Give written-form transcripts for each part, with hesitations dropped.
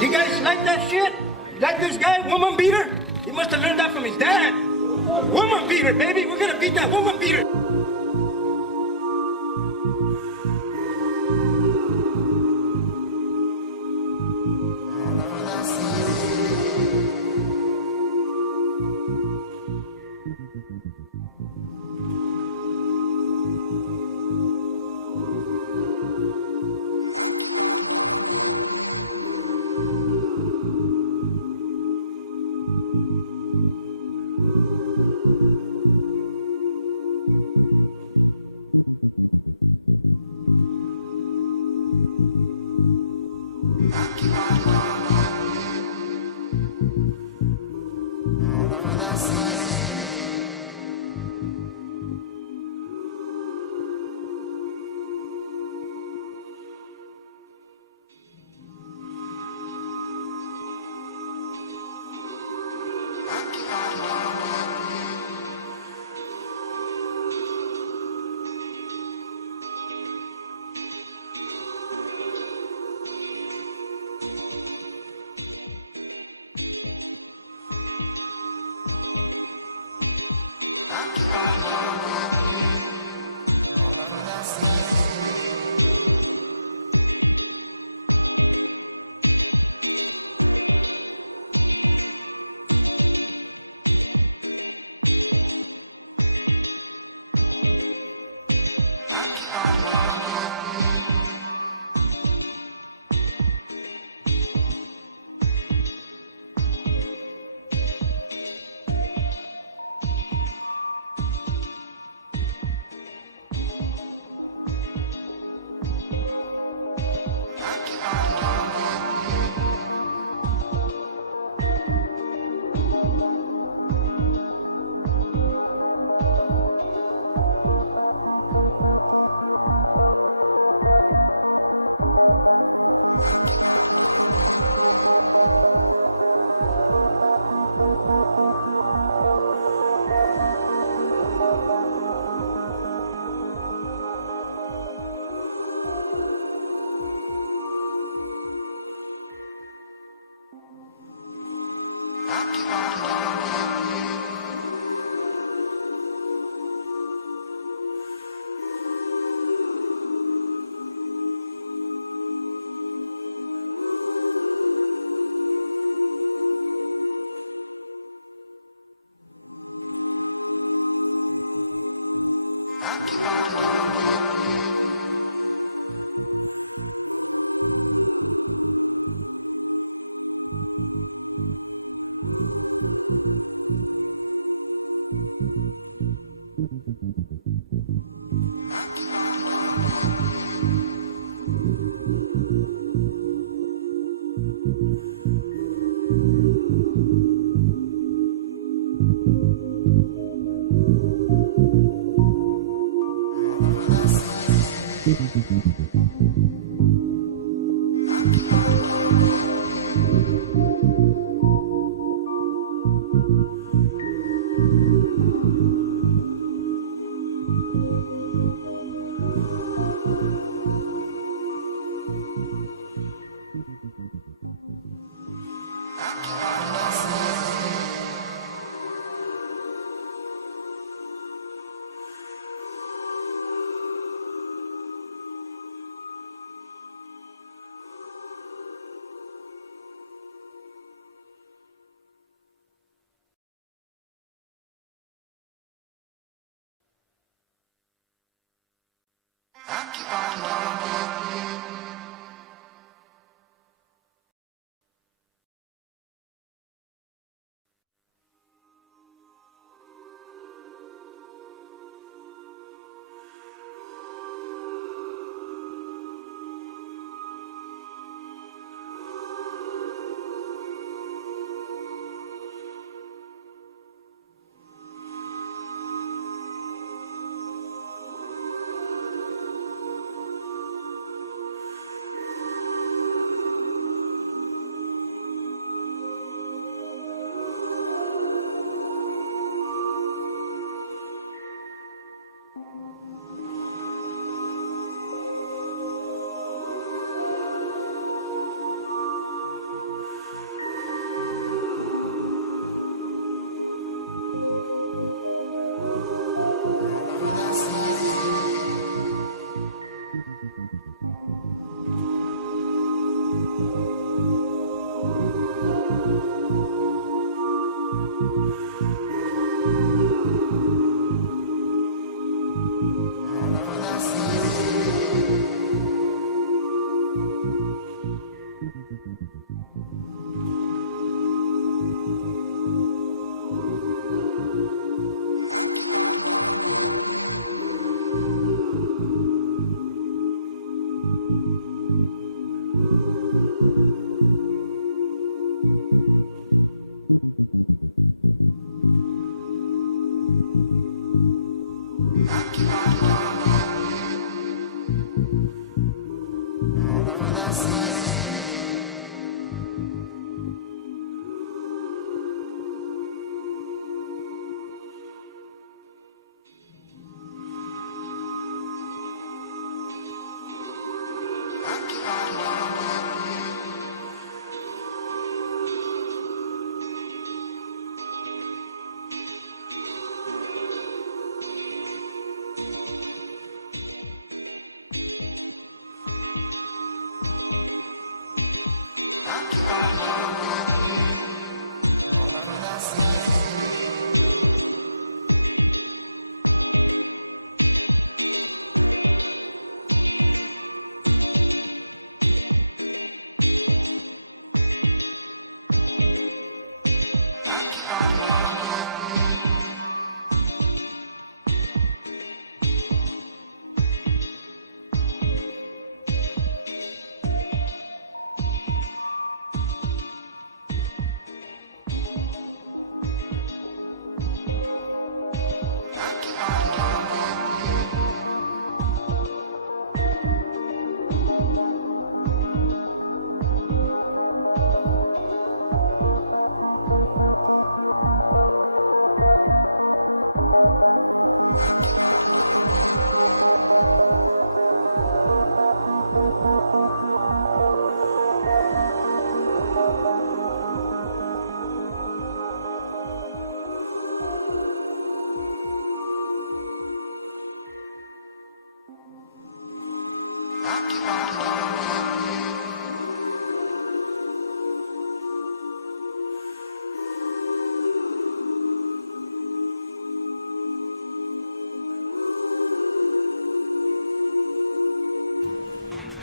You guys like that shit? Like this guy, woman beater? He must have learned that from his dad. Woman beater, baby. We're gonna beat that woman beater.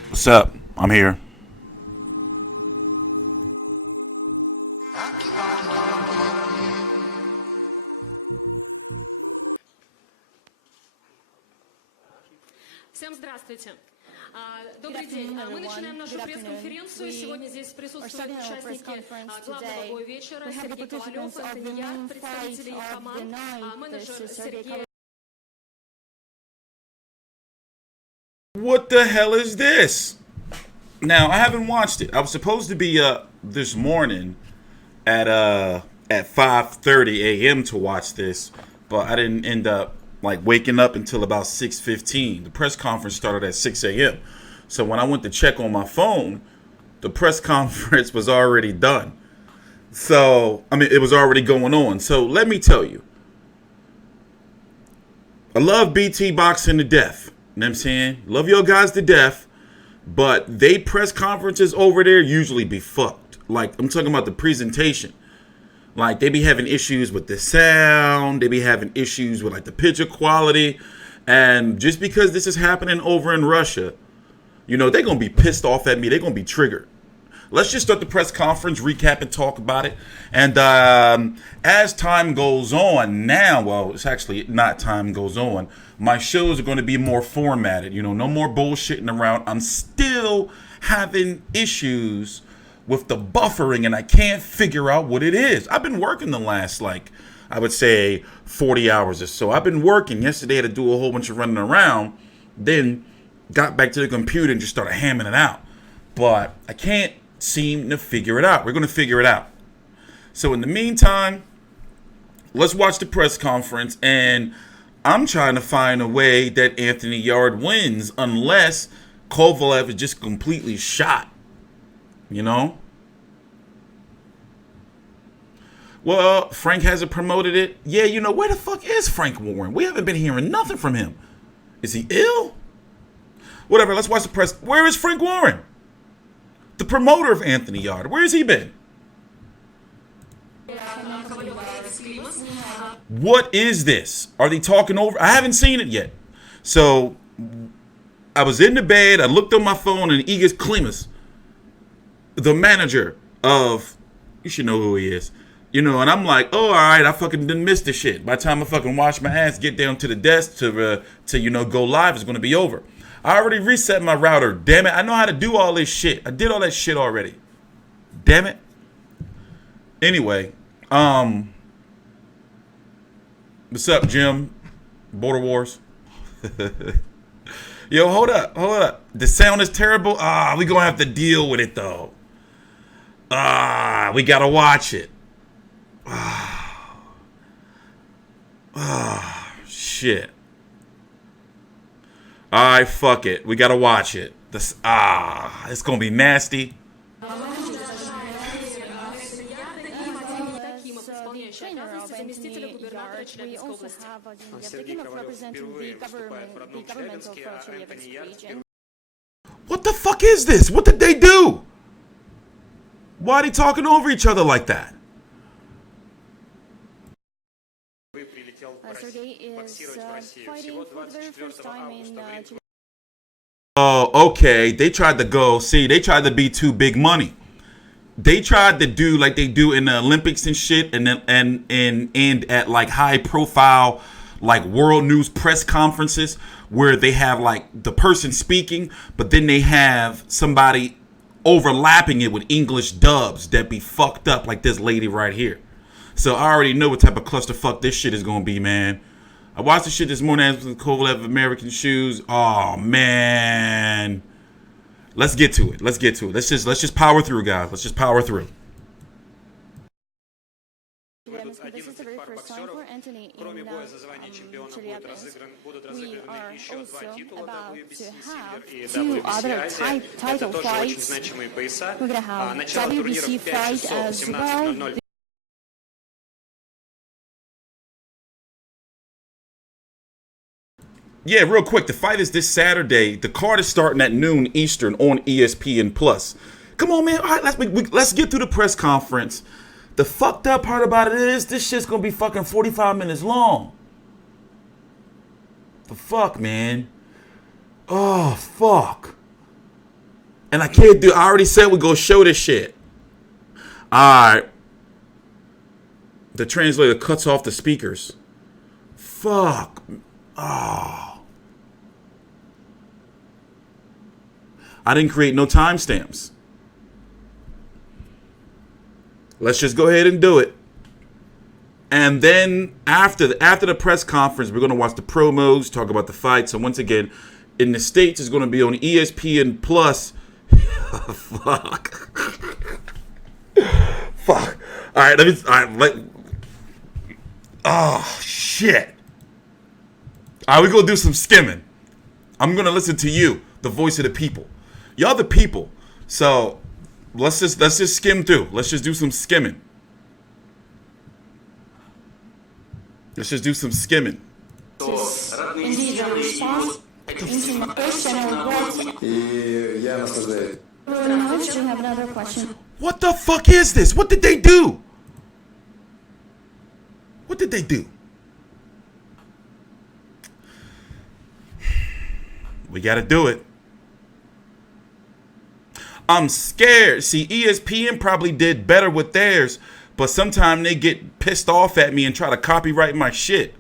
What's up? I'm here. Всем здравствуйте. Добрый день. Мы начинаем нашу пресс-конференцию. Сегодня здесь присутствуют участники главного боя вечера. Сергей Ковалев, Yarde, представители команд, менеджер Sergiy. What the hell is this? Now, I haven't watched it. I was supposed to be up this morning at 5:30 a.m. to watch this, but I didn't end up waking up until about 6:15. The press conference started at 6 a.m. So when I went to check on my phone, the press conference was already done. So, I mean, it was already going on. So let me tell you, I love BT boxing to death. You know what I'm saying? Love your guys to death. But they press conferences over there usually be fucked. Like, I'm talking about the presentation. Like, they be having issues with the sound. They be having issues with, the picture quality. And just because this is happening over in Russia, they're going to be pissed off at me. They're going to be triggered. Let's just start the press conference, recap, and talk about it. And as time goes on now, well, it's actually not time goes on. My shows are going to be more formatted. No more bullshitting around. I'm still having issues with the buffering, and I can't figure out what it is. I've been working the last, I would say 40 hours or so. I've been working. Yesterday I had to do a whole bunch of running around. Then got back to the computer and just started hamming it out. But I can't seem to figure it out. We're going to figure it out. So in the meantime, let's watch the press conference, and I'm trying to find a way that Anthony Yarde wins unless Kovalev is just completely shot. Well, Frank hasn't promoted it. Yeah, where the fuck is Frank Warren? We haven't been hearing nothing from him. Is he ill? Whatever, let's watch the press. Where is Frank Warren? The promoter of Anthony Yarde? Where's he been? What is this? Are they talking over? I haven't seen it yet. So I was in the bed. I looked on my phone, and Igor Klimas, the manager of, you should know who he is, you know, and I'm like, oh, all right, I fucking didn't miss the shit. By the time I fucking wash my ass, get down to the desk to you know, go live, it's going to be over. I already reset my router. Damn it. I know how to do all this shit. I did all that shit already. Damn it. Anyway, what's up, Jim? Border Wars. Yo, hold up. The sound is terrible. We gonna have to deal with it though. We gotta watch it. Shit. Alright, fuck it. We gotta watch it. This it's gonna be nasty. We also have Yevdokimov representing the government of Chelyabinsk region. What the fuck is this? What did they do? Why are they talking over each other like that? Sergey is fighting for the very first time in Oh, okay. They tried to go. See, they tried to be too big money. They tried to do like they do in the Olympics and shit, and at like high profile, like world news press conferences where they have like the person speaking, but then they have somebody overlapping it with English dubs that be fucked up, like this lady right here. So I already know what type of clusterfuck this shit is gonna be, man. I watched the shit this morning with Kovalev American shoes. Oh man. Let's get to it. Let's just power through, guys. Let's just power through. This is the very first time for Anthony in Chelyabinsk. We are also about to have two other title fights. We're going to have WBC fight as well. Yeah, real quick. The fight is this Saturday. The card is starting at noon Eastern on ESPN Plus. Come on, man. All right, let's get through the press conference. The fucked up part about it is this shit's gonna be fucking 45 minutes long. The fuck, man. Oh, fuck. And I can't do. I already said we go show this shit. All right. The translator cuts off the speakers. Fuck. Oh. I didn't create no timestamps. Let's just go ahead and do it. And then after the press conference, we're going to watch the promos, talk about the fight. So once again, in the States, it's going to be on ESPN Plus. Fuck. Fuck. All right, oh, shit. All right, we're going to do some skimming. I'm going to listen to you, the voice of the people. Y'all the people. So let's just skim through. Let's just do some skimming. Let's just do some skimming. Indeed, a response into the question of what. We have another question. What the fuck is this? What did they do? What did they do? We got to do it. I'm scared. See, ESPN probably did better with theirs, but sometimes they get pissed off at me and try to copyright my shit.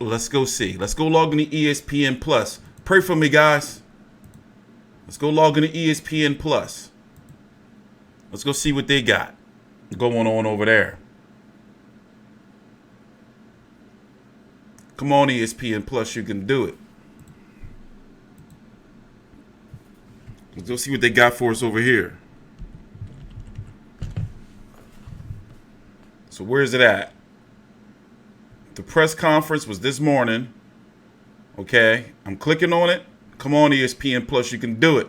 Let's go see. Let's go log into ESPN Plus. Pray for me, guys. Let's go log into ESPN Plus. Let's go see what they got going on over there. Come on, ESPN Plus, you can do it. Let's go see what they got for us over here. So where is it at? The press conference was this morning. Okay, I'm clicking on it. Come on, ESPN Plus, you can do it.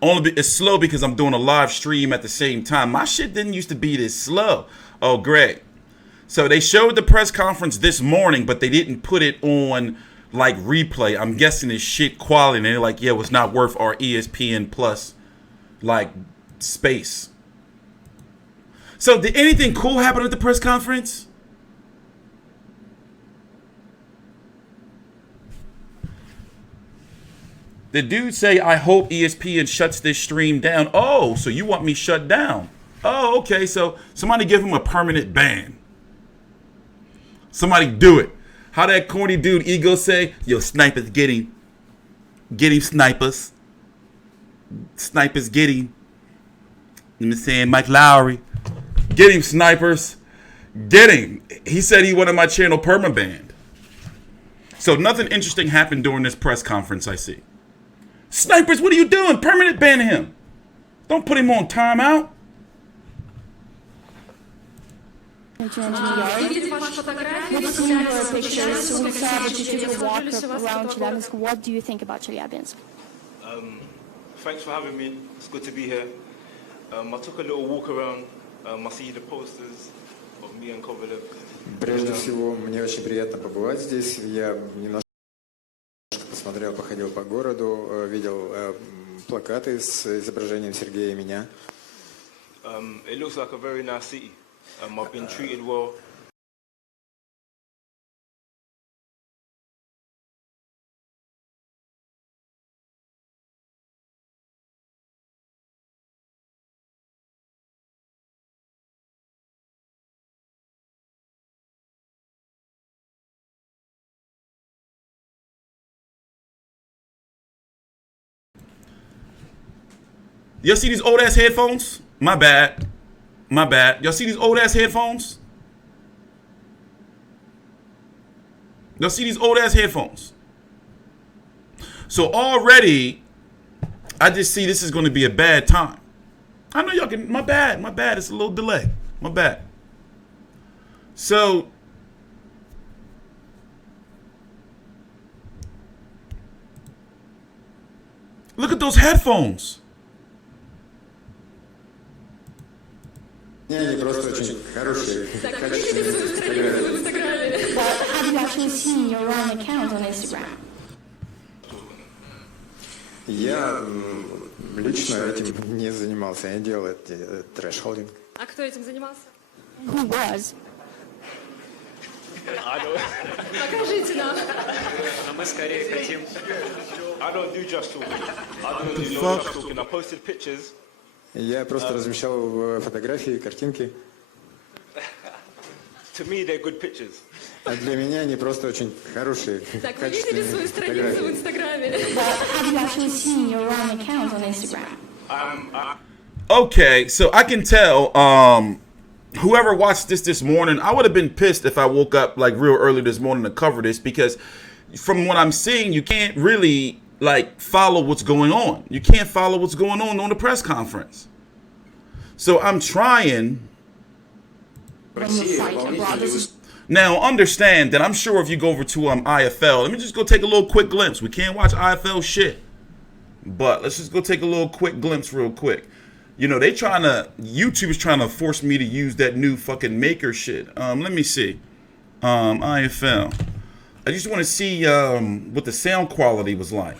It's slow because I'm doing a live stream at the same time. My shit didn't used to be this slow. Oh, great. So they showed the press conference this morning, but they didn't put it on like replay. I'm guessing it's shit quality, and they're like, yeah, it's not worth our ESPN Plus like space. So did anything cool happen at the press conference? The dude say, I hope ESPN shuts this stream down. Oh, so you want me shut down? Oh, okay. So somebody give him a permanent ban. Somebody do it. How that corny dude Ego say, yo, snipers get him. Get him, snipers. Snipers get him. You know what I'm saying? Mike Lowry. Get him, snipers. Get him. He said he wanted my channel permabanned. So nothing interesting happened during this press conference, I see. Snipers, what are you doing? Permanent ban him. Don't put him on timeout. We've seen your pictures. We saw that you took a walk around Chelyabinsk. What do you think about Chelyabinsk? Thanks for having me. It's good to be here. I took a little walk around. I see the posters of me and Kovalev. Прежде всего, мне очень приятно побывать здесь. Я немножко посмотрел, походил по городу, видел плакаты с изображением Сергея и меня. It looks like a very nice city. I've been treated well. Y'all see these old ass headphones? My bad. My bad. Y'all see these old ass headphones? Y'all see these old ass headphones? So already, I just see this is going to be a bad time. I know y'all can. My bad. My bad. It's a little delay. My bad. So, look at those headphones. Они просто очень хорошие, качественные. Well, have you actually seen your own account on Instagram? Я лично этим не занимался, я не делал трэш-холдинг. А кто этим занимался? Who was? Покажите нам. Мы скорее хотим. I don't do just talking. I don't do no just talking. I posted pictures. Я просто размещал фотографии, картинки. To me, they're good pictures. А для меня они просто очень хорошие, Так, вы видели свою качественные страницу в фотографии. Инстаграме? Well, have you actually seen your own account on Instagram? Okay, so I can tell whoever watched this morning, I would have been pissed if I woke up like real early this morning to cover this, because from what I'm seeing, you can't really like follow what's going on. You can't follow what's going on the press conference. So I'm trying. Now understand that I'm sure if you go over to IFL, let me just go take a little quick glimpse. We can't watch IFL shit, but let's just go take a little quick glimpse real quick. You know, YouTube is trying to force me to use that new fucking maker shit. Let me see. IFL. I just want to see what the sound quality was like.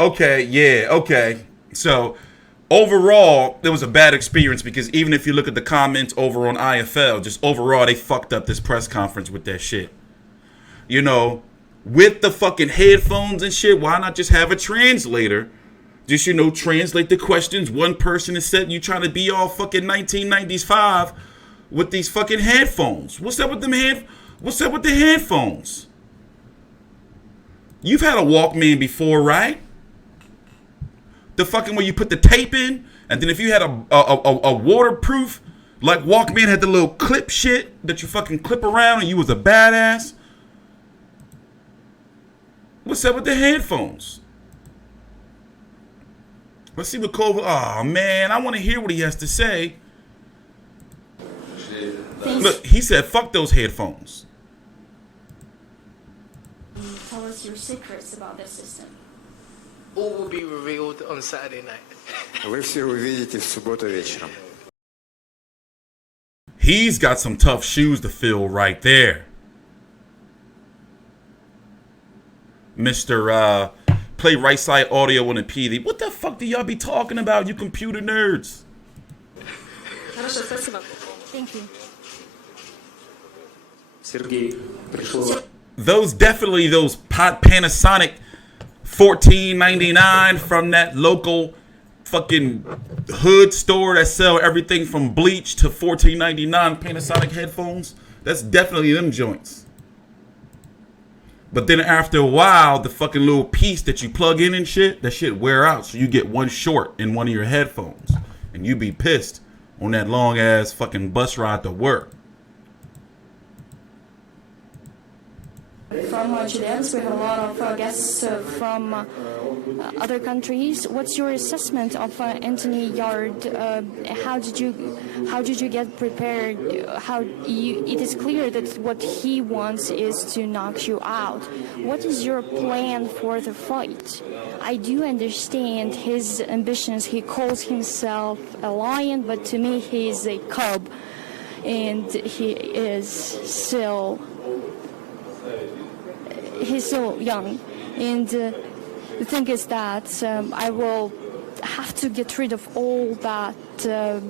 Okay, yeah, okay. So overall, it was a bad experience, because even if you look at the comments over on IFL, just overall, they fucked up this press conference with that shit. You know, with the fucking headphones and shit, why not just have a translator? Just, you know, translate the questions. One person is sitting, you trying to be all fucking 1995 with these fucking headphones. What's up with them What's up with the headphones? You've had a Walkman before, right? The fucking where you put the tape in, and then if you had a waterproof, like Walkman had the little clip shit that you fucking clip around and you was a badass. What's up with the headphones? Let's see what Kovalev. Oh man, I want to hear what he has to say. Look, he said, "Fuck those headphones." What's your secrets about this system? All will be revealed on Saturday night. Вы все увидите в субботу вечером. He's got some tough shoes to fill right there. Mr. Play right side audio on the PD. What the fuck do y'all be talking about, you computer nerds? Хорошо, спасибо. Thank you. Sergey, пришел. Those Panasonic $14.99 from that local fucking hood store that sell everything from bleach to $14.99 Panasonic headphones. That's definitely them joints. But then after a while, the fucking little piece that you plug in and shit, that shit wear out. So you get one short in one of your headphones. And you be pissed on that long ass fucking bus ride to work. From Chileans, we have a lot of guests from other countries. What's your assessment of Anthony Yarde? How did you get prepared? It is clear that what he wants is to knock you out. What is your plan for the fight? I do understand his ambitions. He calls himself a lion, but to me he is a cub, and he's still young. And the thing is that I will have to get rid of all that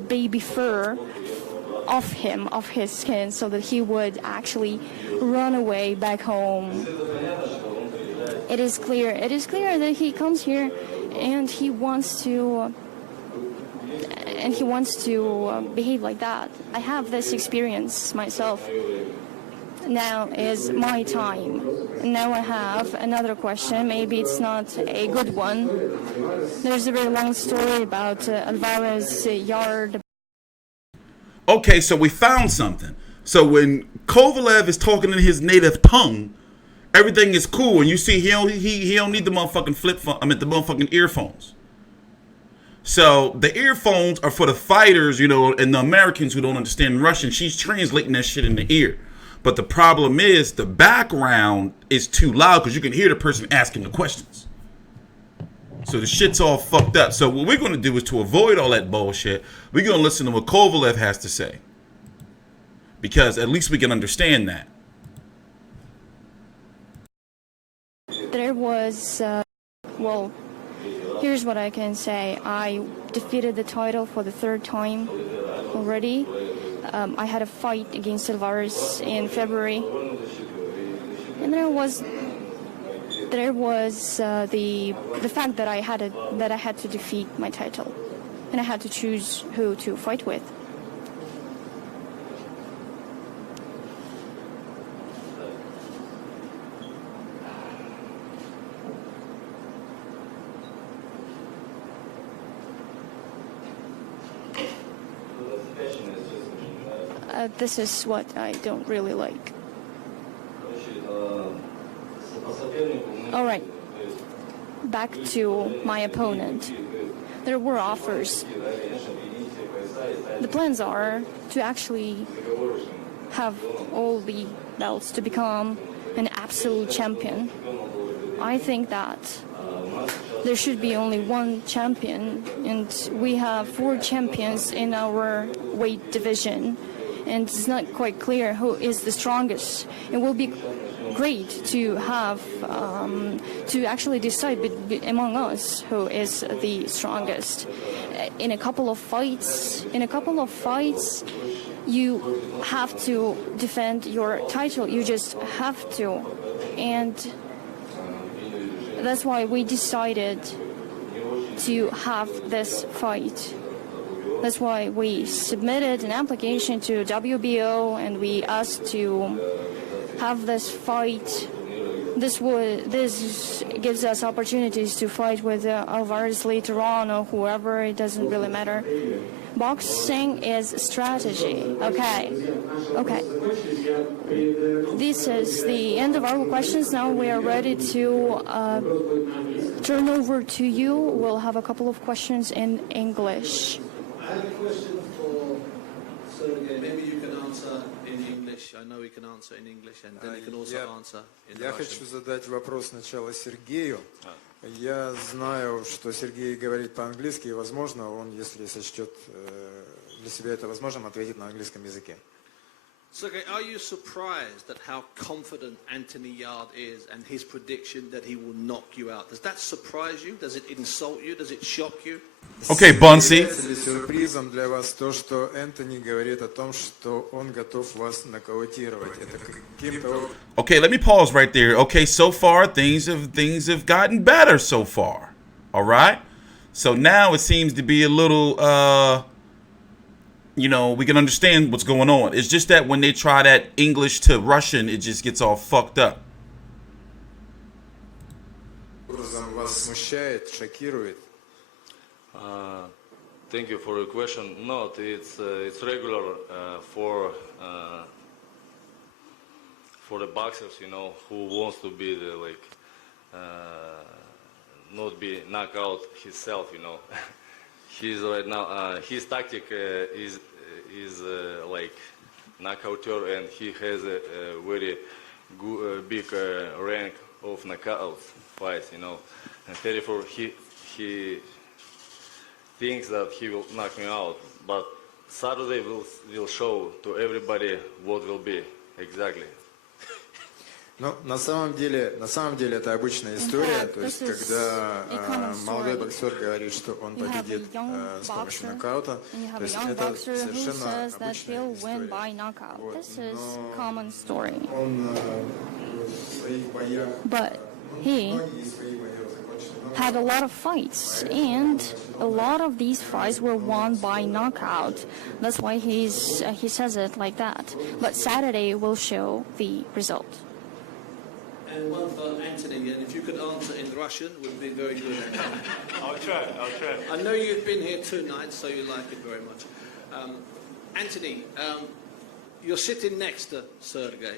baby fur off him, off his skin, so that he would actually run away back home. It is clear that he comes here and he wants to behave like that. I have this experience myself. Now is my time. Now I have another question. Maybe it's not a good one. There's a very long story about Alvarez, Yarde. Okay, so we found something. So when Kovalev is talking in his native tongue, everything is cool. And you see, he don't need the motherfucking the motherfucking earphones. So the earphones are for the fighters, you know, and the Americans who don't understand Russian. She's translating that shit in the ear. But the problem is the background is too loud because you can hear the person asking the questions. So the shit's all fucked up. So what we're going to do is, to avoid all that bullshit, we're going to listen to what Kovalev has to say. Because at least we can understand that. There was, well, here's what I can say. I defeated the title for the third time already. I had a fight against Alvarez in February, and there was the fact that I had to defeat my title, and I had to choose who to fight with. This is what I don't really like. All right, back to my opponent. There were offers. The plans are to actually have all the belts, to become an absolute champion. I think that there should be only one champion, and we have 4 champions in our weight division. And it's not quite clear who is the strongest. It will be great to have to actually decide among us who is the strongest. In a couple of fights, you have to defend your title. You just have to, and that's why we decided to have this fight. That's why we submitted an application to WBO, and we asked to have this fight. This gives us opportunities to fight with Alvarez later on, or whoever. It doesn't really matter. Boxing is strategy. Okay. This is the end of our questions. Now we are ready to turn over to you. We'll have a couple of questions in English. I have a question for Sergey. Maybe you can answer in English. English. I know he can answer in English, and then he can also answer in Я Russian. хочу задать вопрос сначала Сергею. Я знаю, что Сергей говорит по-английски, и, возможно, он, если сочтет для себя это возможным, ответит на английском языке. Sergey, are you surprised at how confident Anthony Yarde is and his prediction that he will knock you out? Does that surprise you? Does it insult you? Does it shock you? Okay, Bunsey. Является ли сюрпризом для вас то, что Энтони говорит о том, что он готов вас нокаутировать? Это каким-то... Okay, let me pause right there. Okay, so far things have gotten better so far. All right? So now it seems to be a little you know, we can understand what's going on. It's just that when they try that English to Russian, it just gets all fucked up. Вас смущает, шокирует? Thank you for your question. No, it's regular for the boxers, you know, who wants to be the, like not be knocked out himself, you know. He's right now. His tactic is like knockouter, and he has a very good, big rank of knockout fights, you know. And therefore, he thinks that he will knock me out. But Saturday will show to everybody what will be exactly. Ну, на самом деле это обычная история, то есть когда молодой боксер говорит, что он победит с помощью нокаута, то есть это совершенно обычная история. Он в своих боях, многие свои бои had a lot of fights, and a lot of these fights were won by knockout. That's why he says it like that. But Saturday will show the result. And one for Anthony, and if you could answer in Russian, would be very good. I'll try. I know you've been here 2 nights, so you like it very much. Anthony, you're sitting next to Sergey.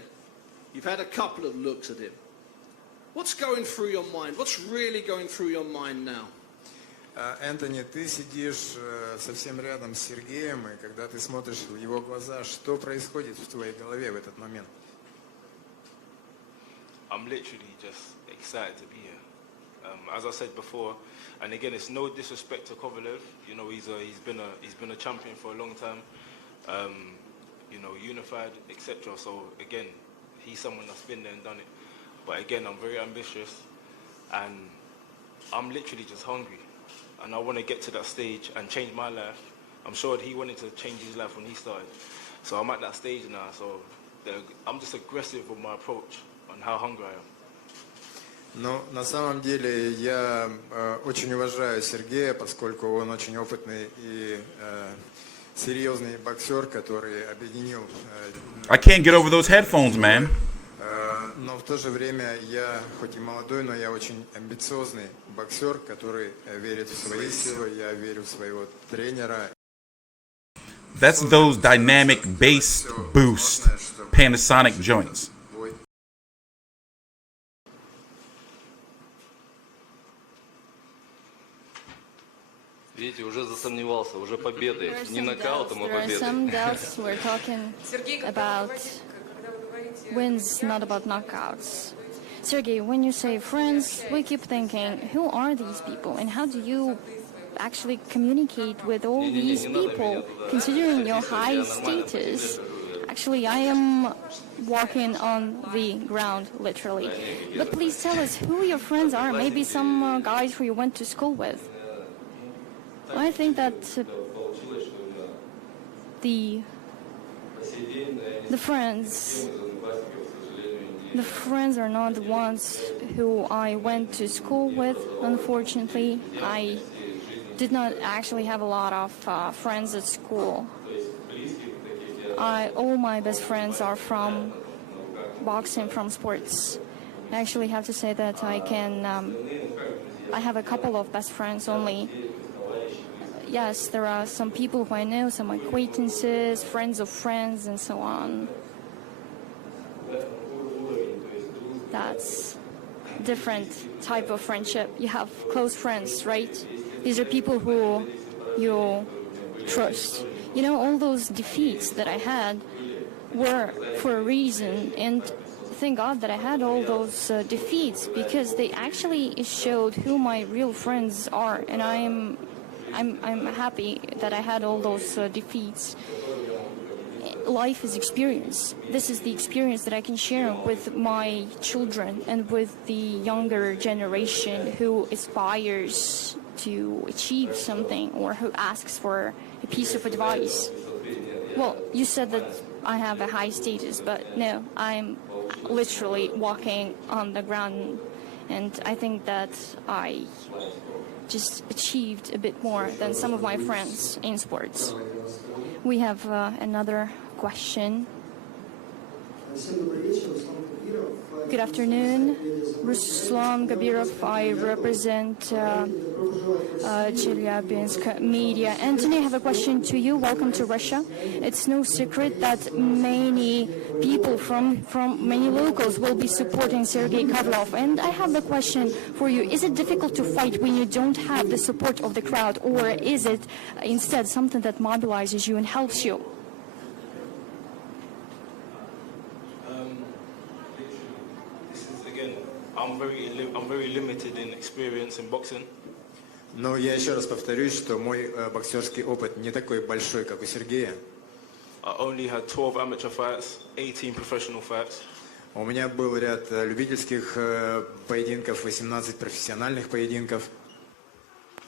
You've had a couple of looks at him. What's going through your mind? What's really going through your mind now? Энтони, ты сидишь совсем рядом с Сергеем, и когда ты смотришь в его глаза, что происходит в твоей голове в этот момент? I'm literally just excited to be here. As I said before, and again, it's no disrespect to Kovalev. You know, he's been a champion for a long time. You know, unified, etc. So again, he's someone that's been there and done it. But again, I'm very ambitious, and I'm literally just hungry, and I want to get to that stage and change my life. I'm sure he wanted to change his life when he started. So I'm at that stage now. So I'm just aggressive with my approach. How hungry I am. Ну, на самом деле, я очень уважаю Сергея, поскольку он очень опытный и серьезный боксер, который объединил... I can't get over those headphones, man. Но в то же время я, хоть и молодой, но я очень амбициозный боксер, который верит в свои силы, я верю в своего тренера. That's those dynamic bass boost Panasonic joints. Видите, уже засомневался, уже победой. Не нокаутом, а победой. Some doubts we're talking about wins, not about knockouts. Sergey, when you say friends, we keep thinking, who are these people and how do you actually communicate with all these people, considering your high status? Actually, I am walking on the ground, literally. But please tell us who your friends are, maybe some guys who you went to school with. I think that the friends are not the ones who I went to school with, unfortunately. I did not actually have a lot of friends at school. All my best friends are from boxing, from sports. I actually have to say that I have a couple of best friends only. Yes, there are some people who I know, some acquaintances, friends of friends, and so on. That's different type of friendship. You have close friends, right? These are people who you trust. You know, all those defeats that I had, were for a reason, and thank God that I had all those defeats, because they actually showed who my real friends are, and I'm happy that I had all those defeats. Life is experience. This is the experience that I can share with my children and with the younger generation who aspires to achieve something or who asks for a piece of advice. Well, you said that I have a high status, but no, I'm literally walking on the ground, and I think that I just achieved a bit more than some of my friends in sports. We have another question. Good afternoon, Ruslan Gabirov. I represent Chelyabinsk media. Anthony, I have a question to you. Welcome to Russia. It's no secret that many people from many locals will be supporting Sergey Kovalev. And I have a question for you. Is it difficult to fight when you don't have the support of the crowd, or is it instead something that mobilizes you and helps you? I'm very limited in experience in boxing. Но я еще раз повторюсь, что мой боксерский опыт не такой большой, как у Сергея. I only had 12 amateur fights, 18 professional fights. У меня был ряд любительских поединков, 18 профессиональных поединков.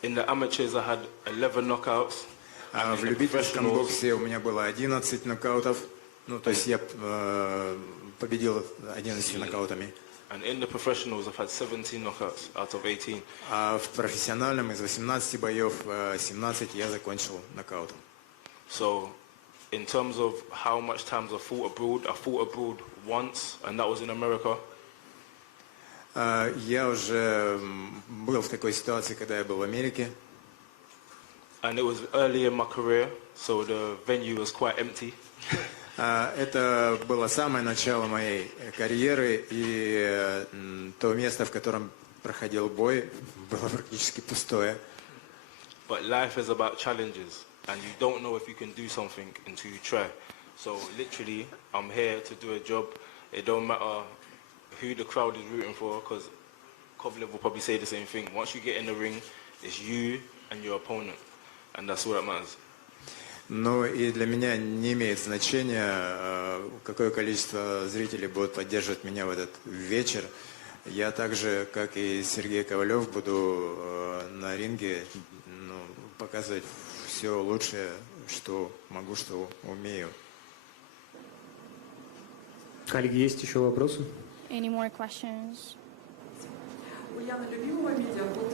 In the amateurs I had 11 knockouts. В любительском боксе у меня было 11 нокаутов. Ну, то есть я победил 11 нокаутами. And in the professionals, I've had 17 knockouts out of 18. А в профессиональном из 18 боев 17 я закончил нокаутом. So, in terms of how much times I fought abroad once, and that was in America. Я уже был в такой ситуации, когда я был в Америке. And it was early in my career, so the venue was quite empty. Это было самое начало моей карьеры, и то место, в котором проходил бой, было практически пустое. But life is about challenges, and you don't know if you can do something until you try. So literally, I'm here to do a job. It don't matter who the crowd is rooting for, because Kovalev will probably say the same thing. Once you get in the ring, it's you and your opponent, and that's all that matters. Но и для меня не имеет значения, какое количество зрителей будут поддерживать меня в этот вечер. Я так же, как и Сергей Ковалев, буду на ринге показывать все лучшее, что могу, что умею. Коллеги, есть еще вопросы? Any more questions?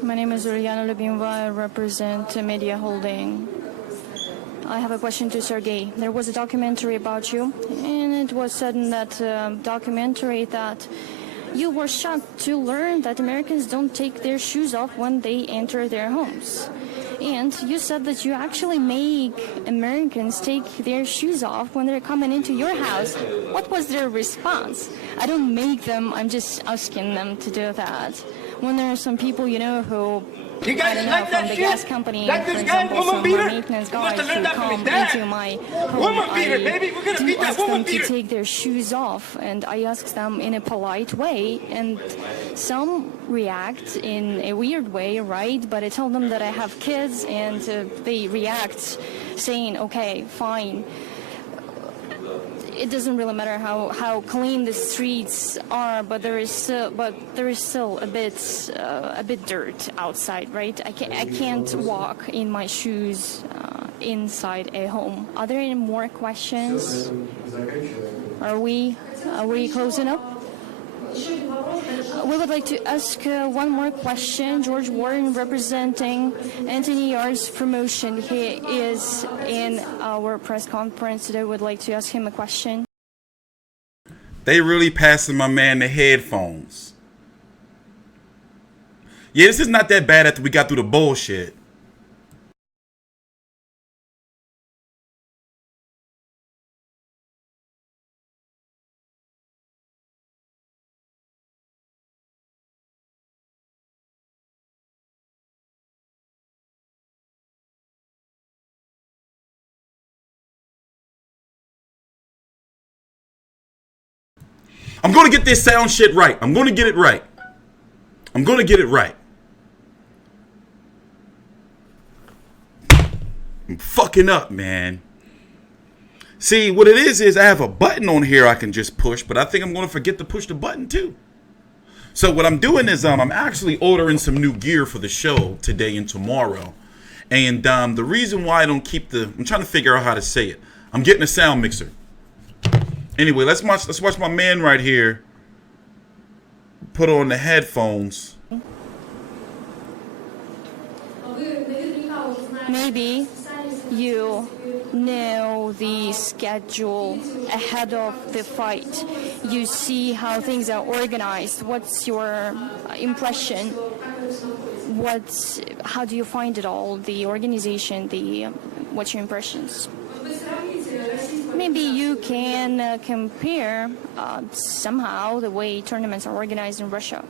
My name is Ulyana Lyubimova. I represent Media Holding. I have a question to Sergey. There was a documentary about you, and it was said in that documentary that you were shocked to learn that Americans don't take their shoes off when they enter their homes. And you said that you actually make Americans take their shoes off when they're coming into your house. What was their response? I don't make them, I'm just asking them to do that. When there are some people, you know, who You guys I don't know, like from that the shit? gas company, Like for this guy, example, woman some beater? maintenance You must guys have learned who that from his come dad. into my home, Woman beater, baby. We're gonna do beat that ask woman them to beater. take their shoes off, and I ask them in a polite way, and some react in a weird way, right? But I tell them that I have kids, and they react saying, okay, fine. It doesn't really matter how clean the streets are, but there is still a bit dirt outside, right? I can't walk in my shoes inside a home. Are there any more questions? Are we closing up? We would like to ask one more question. George Warren, representing Anthony Yarde's promotion. He is in our press conference today. Would like to ask him a question. They really passing my man the headphones. Yeah, this is not that bad after we got through the bullshit. I'm going to get this sound shit right. I'm going to get it right. I'm going to get it right. I'm fucking up, man. See, what it is I have a button on here I can just push, but I think I'm going to forget to push the button too. So what I'm doing is I'm actually ordering some new gear for the show today and tomorrow. And the reason why I don't keep I'm trying to figure out how to say it. I'm getting a sound mixer. Anyway, let's watch my man right here put on the headphones. Maybe you know the schedule ahead of the fight. You see how things are organized. What's your impression? How do you find it all? The organization, what's your impressions? Maybe you can compare somehow the way tournaments are organized in Russia. To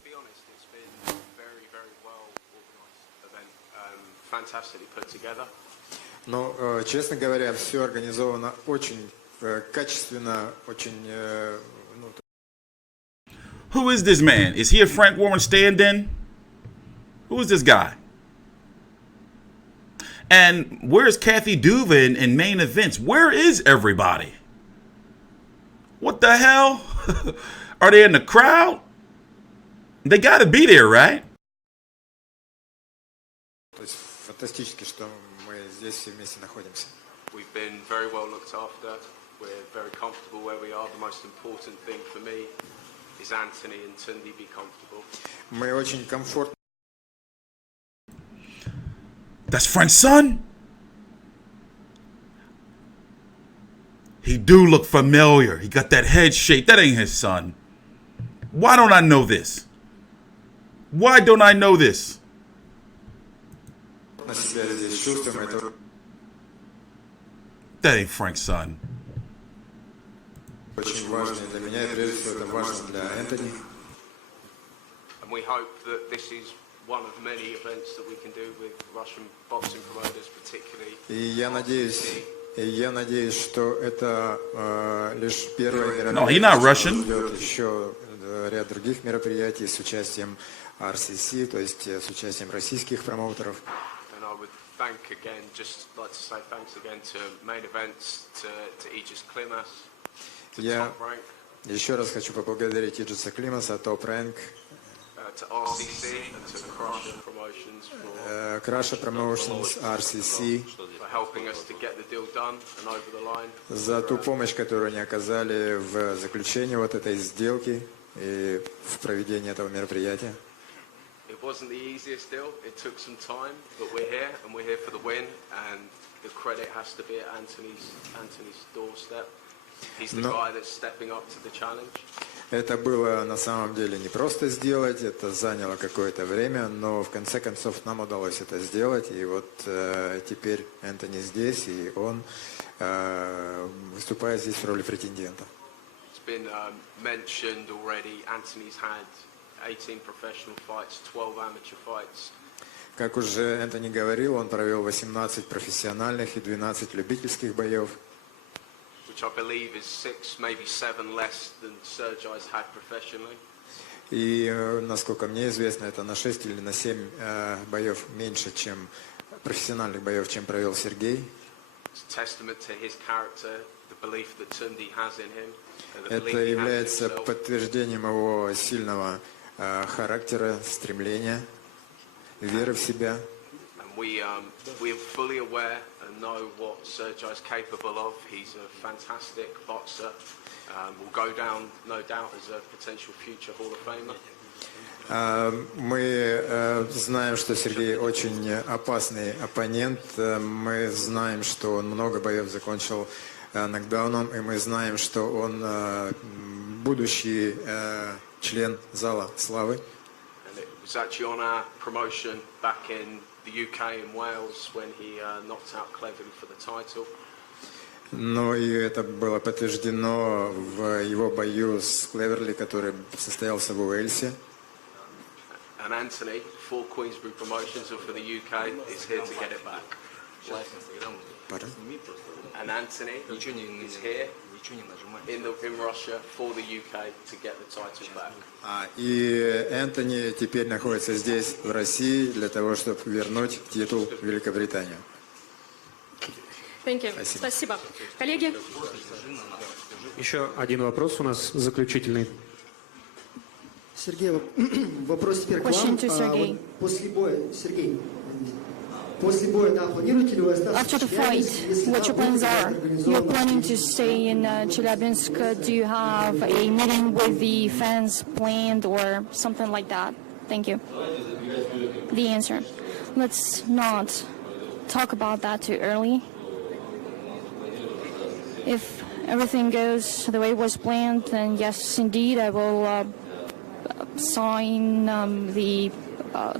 be honest, it's been a very, very well organized event, fantastically put together. Но, честно говоря, все организовано очень качественно, очень. Who is this man? Is he a Frank Warren stand-in? Who is this guy? And where's Kathy Duva in main events? Where is everybody? What the hell? Are they in the crowd? They got to be there, right? То есть фантастически, что мы здесь все вместе находимся. We've been very well looked after. We're very comfortable where we are. The most important thing for me is Anthony and Tundi be comfortable. Мы очень комфортно. That's Frank's son? He do look familiar. He got that head shake. That ain't his son. Why don't I know this? Why don't I know this? That ain't Frank's son. Очень важно для меня, и прежде всего это важно для Энтони. And we hope that this is one of many events that we can do with Russian boxing promoters, particularly. И я надеюсь, что это лишь первое мероприятие. No, he's not Russian. Ждет еще ряд других мероприятий с участием RCC, то есть с участием российских промоутеров. And I would thank again, just like to say thanks again to main events, to Aegis Klimas, to Top Rank. Еще раз хочу поблагодарить Иджиса Климаса, Top Rank, to RCC and to Crusher Promotions, RCC, for helping us to get the deal done and over the line. За ту помощь, которую они оказали в заключении вот этой сделки и в проведении этого мероприятия. It wasn't the easiest deal. It took some time, but we're here and we're here for the win. And the credit has to be at Anthony's doorstep. He's the guy that's stepping up to the challenge. Это было на самом деле не просто сделать, это заняло какое-то время, но в конце концов нам удалось это сделать, и вот теперь Энтони здесь, и он выступает здесь в роли претендента. It's been mentioned already. Anthony's had 18 professional fights, 12 amateur fights. Как уже Энтони говорил, он провел 18 профессиональных и 12 любительских боев. Which I believe is 6, maybe 7 less than Sergey's had professionally. И, насколько мне известно, это на 6 или на 7 боев меньше, чем профессиональных боев, чем провел Сергей. Это является подтверждением его сильного характера, стремления, веры в себя. We are fully aware and know what Sergiy is capable of. He's a fantastic boxer. Will go down, no doubt, as a potential future Hall of Famer. Мы знаем, что Сергей очень опасный оппонент. Мы знаем, что он много боев закончил нокдауном, и мы знаем, что он будущий член зала славы. And it was actually on our promotion back in the UK and Wales when he knocked out Cleverly for the title. Но и это было подтверждено в его бою с Клеверли, который состоялся в Уэльсе. And Anthony, for Queensbury Promotions and for the UK, is here to get it back. Pardon? And Anthony is here in Russia for the UK to get the title back. И Энтони теперь находится здесь, в России, для того, чтобы вернуть титул Великобритании. Thank you. Спасибо. Коллеги? Еще один вопрос у нас заключительный. Сергей, вопрос теперь к вам. Вот после боя, Сергей, после боя, да, планируете ли вы остаться в Челябинске? What your plans are? You're planning to stay in Chelyabinsk. Do you have a meeting with the fans planned or something like that? Thank you. The answer. Let's not talk about that too early. If everything goes the way it was planned, then yes, indeed, I will sign the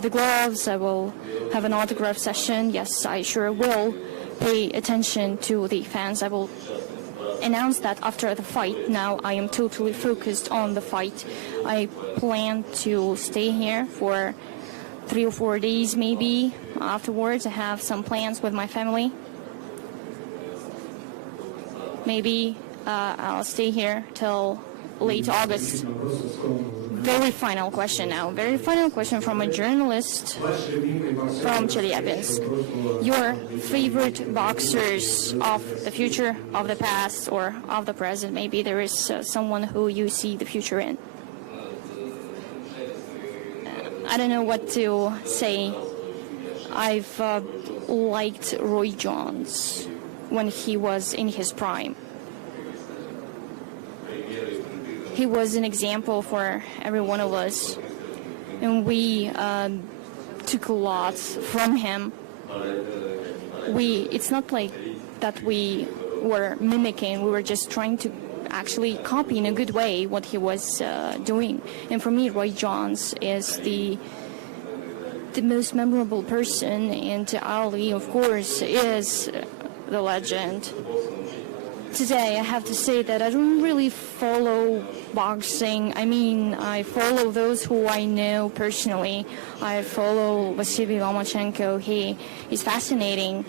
gloves. I will have an autograph session. Yes, I sure will pay attention to the fans. I will announce that after the fight. Now I am totally focused on the fight. I plan to stay here for 3 or 4 days maybe. Afterwards, I have some plans with my family. Maybe I'll stay here till late August. Very final question now. Very final question from a journalist from Chelyabinsk. Your favorite boxers of the future, of the past, or of the present? Maybe there is someone who you see the future in. I don't know what to say. I've liked Roy Jones when he was in his prime. He was an example for every one of us, and we took a lot from him. It's not like that we were mimicking, we were just trying to actually copy in a good way what he was doing. And for me, Roy Jones is the most memorable person, and Ali, of course, is the legend. Today, I have to say that I don't really follow boxing. I mean, I follow those who I know personally. I follow Vasily Lomachenko. He is fascinating.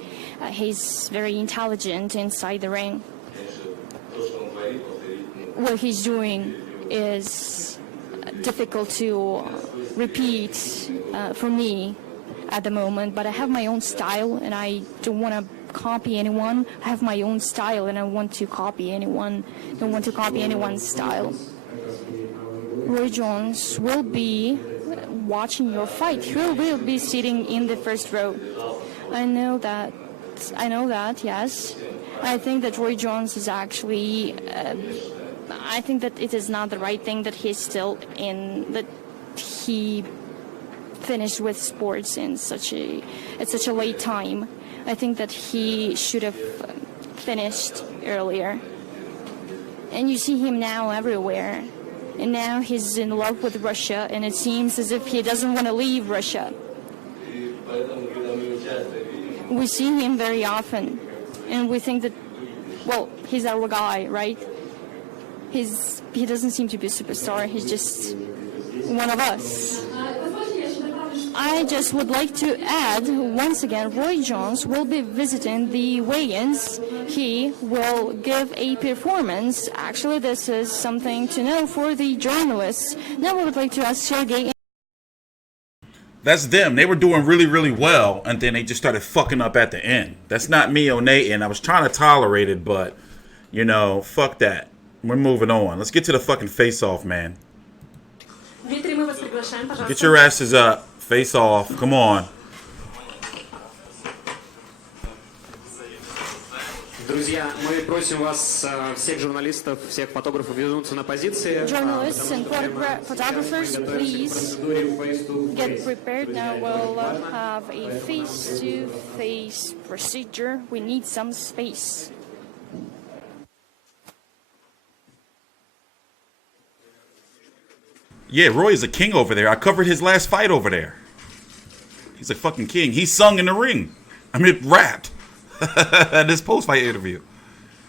He's very intelligent inside the ring. What he's doing is difficult to repeat for me at the moment, but I have my own style, and I don't want to copy anyone. I have my own style, and I want to copy anyone. Don't want to copy anyone's style. Roy Jones will be watching your fight. He will be sitting in the first row. I know that. Yes. I think that Roy Jones is actually. I think that it is not the right thing that he's still in. That he finished with sports at such a late time. I think that he should have finished earlier. And you see him now everywhere. And now he's in love with Russia, and it seems as if he doesn't want to leave Russia. We see him very often, and we think that, well, he's our guy, right? He doesn't seem to be a superstar. He's just one of us. I just would like to add, once again, Roy Jones will be visiting the weigh-ins. He will give a performance. Actually, this is something to know for the journalists. Now I would like to ask Sergey. That's them. They were doing really, really well, and then they just started fucking up at the end. That's not me on their end. I was trying to tolerate it, but, you know, fuck that. We're moving on. Let's get to the fucking face-off, man. Get your asses up. Face off. Come on. Друзья, мы просим вас, всех журналистов, всех фотографов, вернуться на позиции. Journalists and photographers, please get prepared. Now we'll have a face-to-face procedure. We need some space. Yeah, Roy is a king over there. I covered his last fight over there. He's a fucking king. He sung in the ring. I mean, rapped. At this post-fight interview.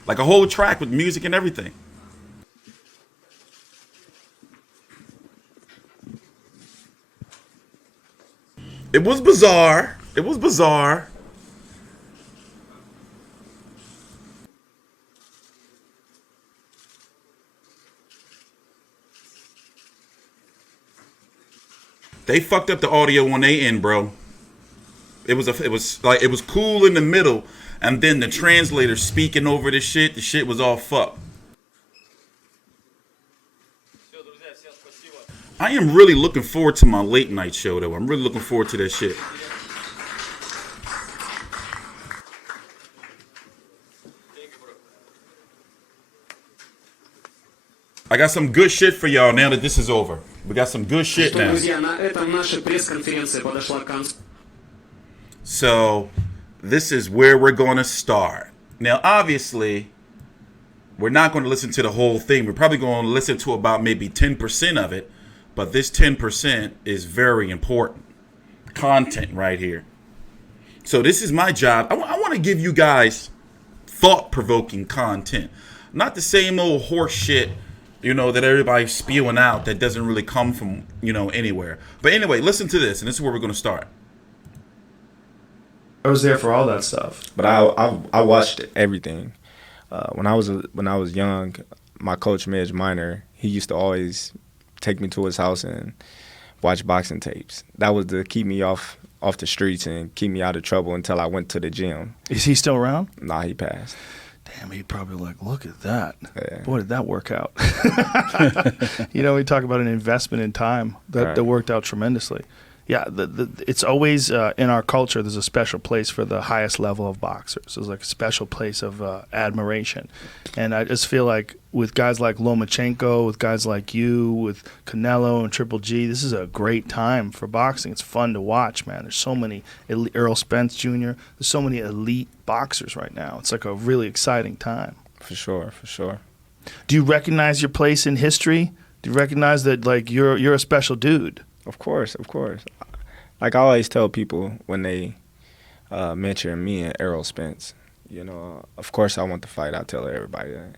Like a whole track with music and everything. It was bizarre. It was bizarre. They fucked up the audio on their end, bro. It was cool in the middle, and then the translator speaking over the shit was all fucked. I am really looking forward to my late night show, though. I'm really looking forward to that shit. I got some good shit for y'all now that this is over. We got some good shit now. So, this is where we're going to start. Now, obviously, we're not going to listen to the whole thing. We're probably going to listen to about maybe 10% of it. But this 10% is very important. Content right here. So this is my job. I want to give you guys thought-provoking content. Not the same old horse shit, you know, that everybody's spewing out that doesn't really come from, you know, anywhere. But anyway, listen to this, and this is where we're going to start. I was there for all that stuff. But I watched everything. When I was young, my coach, Midge Minor, he used to always take me to his house and watch boxing tapes. That was to keep me off the streets and keep me out of trouble until I went to the gym. Is he still around? Nah, he passed. Damn, he probably like, look at that. Yeah. Boy, did that work out. You know, we talk about an investment in time that worked out tremendously. Yeah, it's always in our culture, there's a special place for the highest level of boxers. There's like a special place of admiration. And I just feel like with guys like Lomachenko, with guys like you, with Canelo and Triple G, this is a great time for boxing. It's fun to watch, man. There's so many, Earl Spence Jr., there's so many elite boxers right now. It's like a really exciting time. For sure, for sure. Do you recognize your place in history? Do you recognize that like you're a special dude? Of course, of course. Like I always tell people when they mention me and Errol Spence, you know, of course I want to fight. I tell everybody that.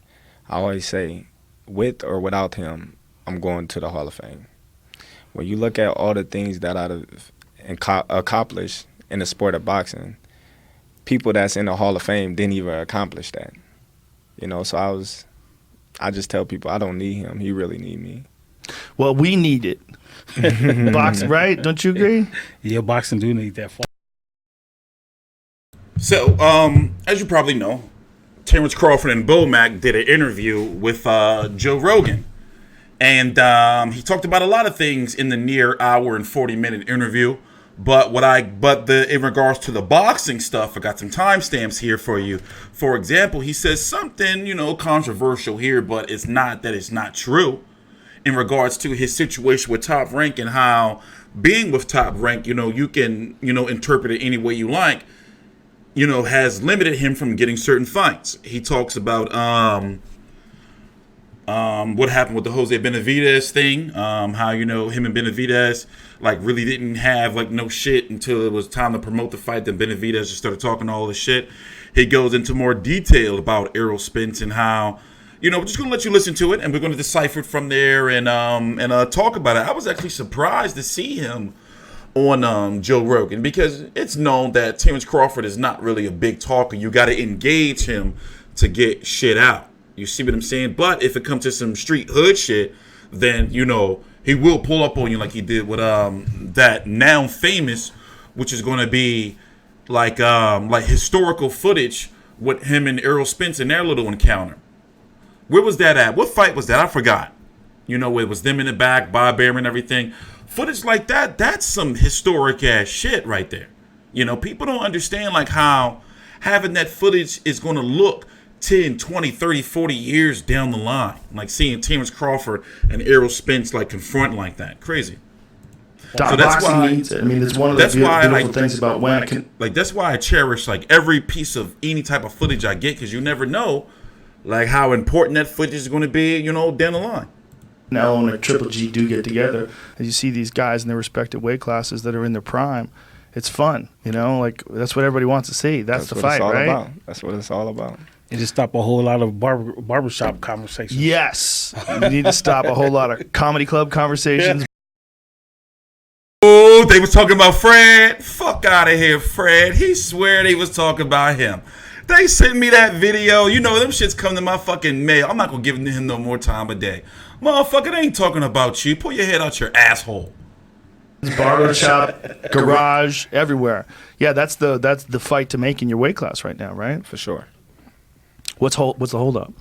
I always say, with or without him, I'm going to the Hall of Fame. When you look at all the things that I've accomplished in the sport of boxing, people that's in the Hall of Fame didn't even accomplish that. You know, so I just tell people I don't need him. He really need me. Well, we need it. Boxing, right? Don't you agree? Yeah, boxing do need that. So, as you probably know, Terence Crawford and Bomac did an interview with Joe Rogan. And he talked about a lot of things in the near hour and 40-minute interview. But in regards to the boxing stuff, I got some timestamps here for you. For example, he says something, you know, controversial here, but it's not true. In regards to his situation with Top Rank and how being with Top Rank, you know, you can, you know, interpret it any way you like, you know, has limited him from getting certain fights. He talks about what happened with the Jose Benavidez thing, how, you know, him and Benavidez like really didn't have like no shit until it was time to promote the fight. Then Benavidez just started talking all this shit. He goes into more detail about Errol Spence and how, you know, we're just going to let you listen to it, and we're going to decipher it from there and talk about it. I was actually surprised to see him on Joe Rogan because it's known that Terence Crawford is not really a big talker. You got to engage him to get shit out. You see what I'm saying? But if it comes to some street hood shit, then, you know, he will pull up on you like he did with that now famous, which is going to be like historical footage with him and Errol Spence in their little encounter. Where was that at? What fight was that? I forgot. You know, it was them in the back, Bob Bear and everything. Footage like that, that's some historic ass shit right there. You know, people don't understand like how having that footage is going to look 10, 20, 30, 40 years down the line. Like seeing Terence Crawford and Errol Spence like confront like that. Crazy. So that's why needs it. I mean, it's one of the beautiful things about when I can. Like, that's why I cherish like every piece of any type of footage I get, because you never know like how important that footage is going to be, you know, down the line. Canelo and a Triple G do get together, and you see these guys in their respective weight classes that are in their prime. It's fun, you know, like that's what everybody wants to see. That's the fight, right? About. That's what it's all about. You just stop a whole lot of barbershop conversations. Yes, you need to stop a whole lot of comedy club conversations. Yeah. Oh, they was talking about Fred. Fuck out of here, Fred. He swear they was talking about him. They sent me that video. You know, them shits come to my fucking mail. I'm not going to give him no more time of day. Motherfucker, they ain't talking about you. Pull your head out your asshole. barbershop, garage, everywhere. Yeah, that's the fight to make in your weight class right now, right? For sure. What's the hold up?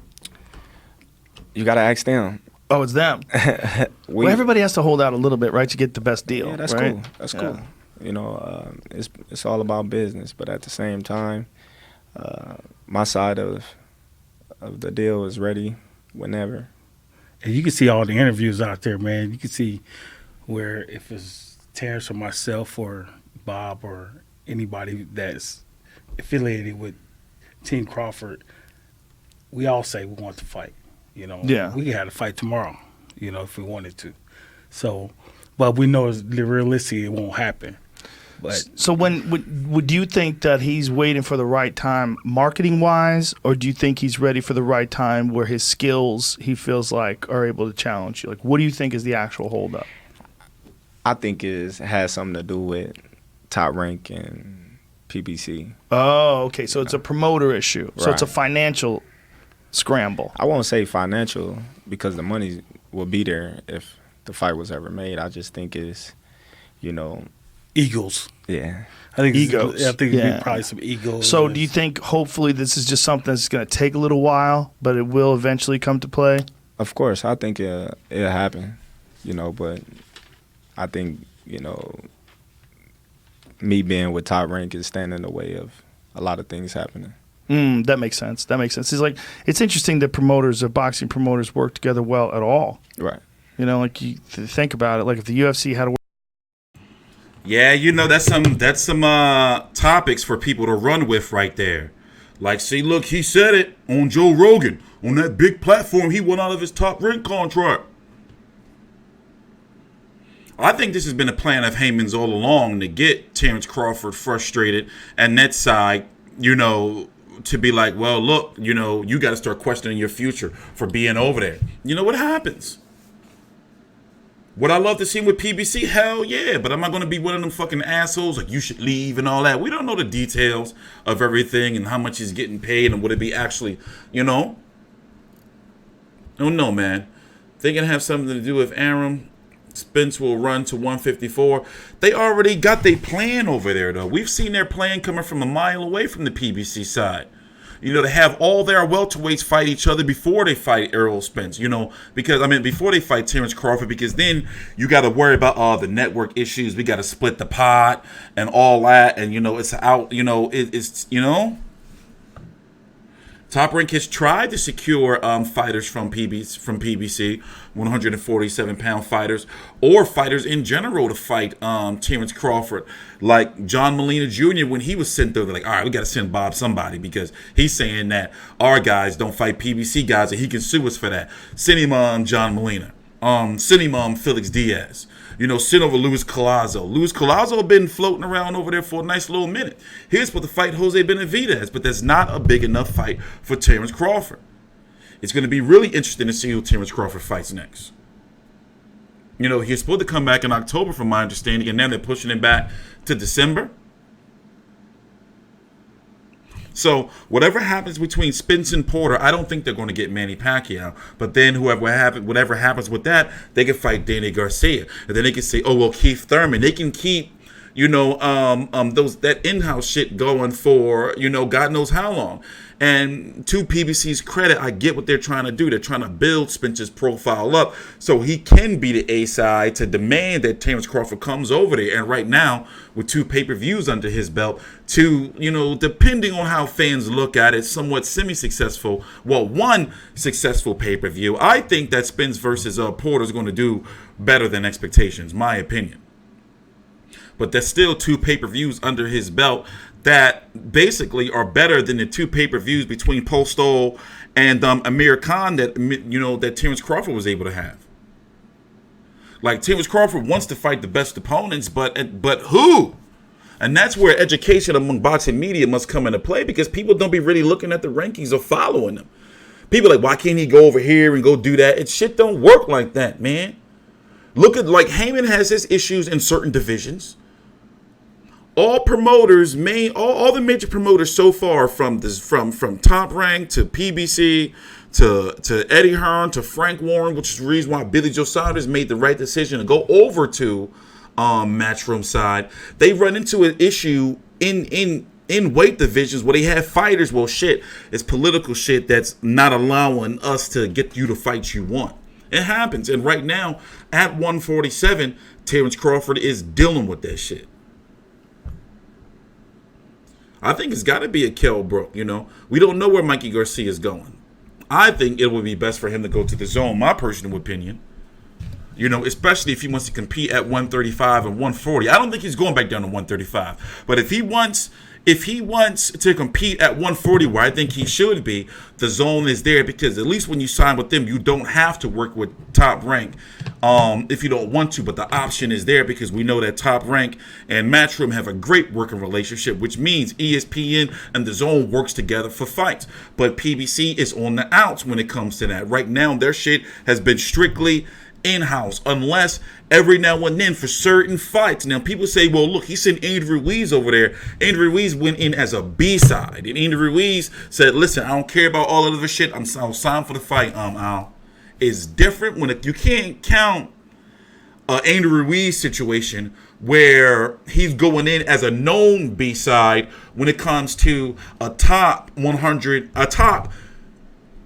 You got to ask them. Oh, it's them. Well, everybody has to hold out a little bit, right, to get the best deal. Yeah, that's right? cool. That's cool. You know, it's all about business, but at the same time, my side of the deal is ready whenever. And you can see all the interviews out there, man. You can see where if it's Terence or myself or Bob or anybody that's affiliated with Team Crawford, we all say we want to fight. You know, we had a fight tomorrow, you know, if we wanted to. So, but we know realistically it won't happen. But so would you think that he's waiting for the right time marketing wise, or do you think he's ready for the right time where his skills he feels like are able to challenge you? Like, what do you think is the actual holdup? I think it has something to do with Top Rank and PBC. Oh, okay. So it's a promoter issue. So it's a financial scramble. I won't say financial because the money will be there if the fight was ever made. I just think it's, you know, egos. Yeah. I think egos. I think it'd be probably some egos. So do you think hopefully this is just something that's going to take a little while, but it will eventually come to play? Of course. I think it'll happen, you know, but I think, you know, me being with Top Rank is standing in the way of a lot of things happening. That makes sense. It's like, it's interesting that boxing promoters work together well at all. Right. You know, like you think about it, like if the UFC had a Yeah, you know, that's some topics for people to run with right there. Like, see, look, he said it on Joe Rogan. On that big platform, he went out of his Top Rank contract. I think this has been a plan of Heyman's all along to get Terence Crawford frustrated and that side, you know, to be like, well, look, you know, you got to start questioning your future for being over there. You know what happens? Would I love to see him with PBC? Hell yeah, but I'm not going to be one of them fucking assholes like you should leave and all that. We don't know the details of everything and how much he's getting paid and would it be actually, you know? Don't know, man. They can have something to do with Arum. Spence will run to 154. They already got their plan over there, though. We've seen their plan coming from a mile away from the PBC side. You know, to have all their welterweights fight each other before they fight Errol Spence, you know, because, I mean, before they fight Terence Crawford, because then you got to worry about all the network issues. We got to split the pot and all that. And, you know, it's out, you know, it's, you know. Top Rank has tried to secure fighters from PBC, 147-pound fighters, or fighters in general to fight Terence Crawford. Like John Molina Jr., when he was sent there, they're like, all right, we got to send Bob somebody because he's saying that our guys don't fight PBC guys and he can sue us for that. Send him John Molina. Send him Felix Diaz. You know, send over Luis Collazo. Luis Collazo been floating around over there for a nice little minute. He's supposed to fight Jose Benavidez, but that's not a big enough fight for Terence Crawford. It's going to be really interesting to see who Terence Crawford fights next. You know, he's supposed to come back in October, from my understanding, and now they're pushing him back to December. So whatever happens between Spence and Porter, I don't think they're going to get Manny Pacquiao. But then whatever happens with that, they can fight Danny Garcia, and then they can say, oh well, Keith Thurman. They can keep, you know, that in-house shit going for, you know, God knows how long. And to PBC's credit, I get what they're trying to do. They're trying to build Spence's profile up so he can be the A side to demand that Terence Crawford comes over there. And right now, with 2 pay-per-views under his belt, 2, you know, depending on how fans look at it, somewhat semi-successful. Well, 1 successful pay-per-view. I think that Spence versus Porter is going to do better than expectations, my opinion. But there's still 2 pay-per-views under his belt that basically are better than the 2 pay-per-views between Postol and Amir Khan that, you know, that Terence Crawford was able to have. Like, Terence Crawford wants to fight the best opponents, but who? And that's where education among boxing media must come into play, because people don't be really looking at the rankings or following them. People are like, why can't he go over here and go do that? It shit don't work like that, man. Look at, like, Heyman has his issues in certain divisions. All promoters, all the major promoters so far, from Top Rank to PBC to Eddie Hearn to Frank Warren, which is the reason why Billy Joe Saunders made the right decision to go over to Matchroom side. They run into an issue in weight divisions where they have fighters. Well, shit, it's political shit that's not allowing us to get you the fights you want. It happens. And right now, at 147, Terence Crawford is dealing with that shit. I think it's got to be a Kell Brook, you know. We don't know where Mikey Garcia is going. I think it would be best for him to go to the zone, my personal opinion. You know, especially if he wants to compete at 135 and 140. I don't think he's going back down to 135. But if he wants to compete at 140, where I think he should be, the zone is there, because at least when you sign with them, you don't have to work with Top Rank if you don't want to. But the option is there, because we know that Top Rank and Matchroom have a great working relationship, which means ESPN and the zone works together for fights. But PBC is on the outs when it comes to that. Right now, their shit has been strictly in-house, unless every now and then for certain fights. Now people say, well, look, he sent Andrew Ruiz over there. Andrew Ruiz went in as a B-side, and Andrew Ruiz said, listen, I don't care about all of the shit, I'll sign for the fight. Al, it's different when you can't count Andrew Ruiz situation where he's going in as a known B-side when it comes to a top 100, a top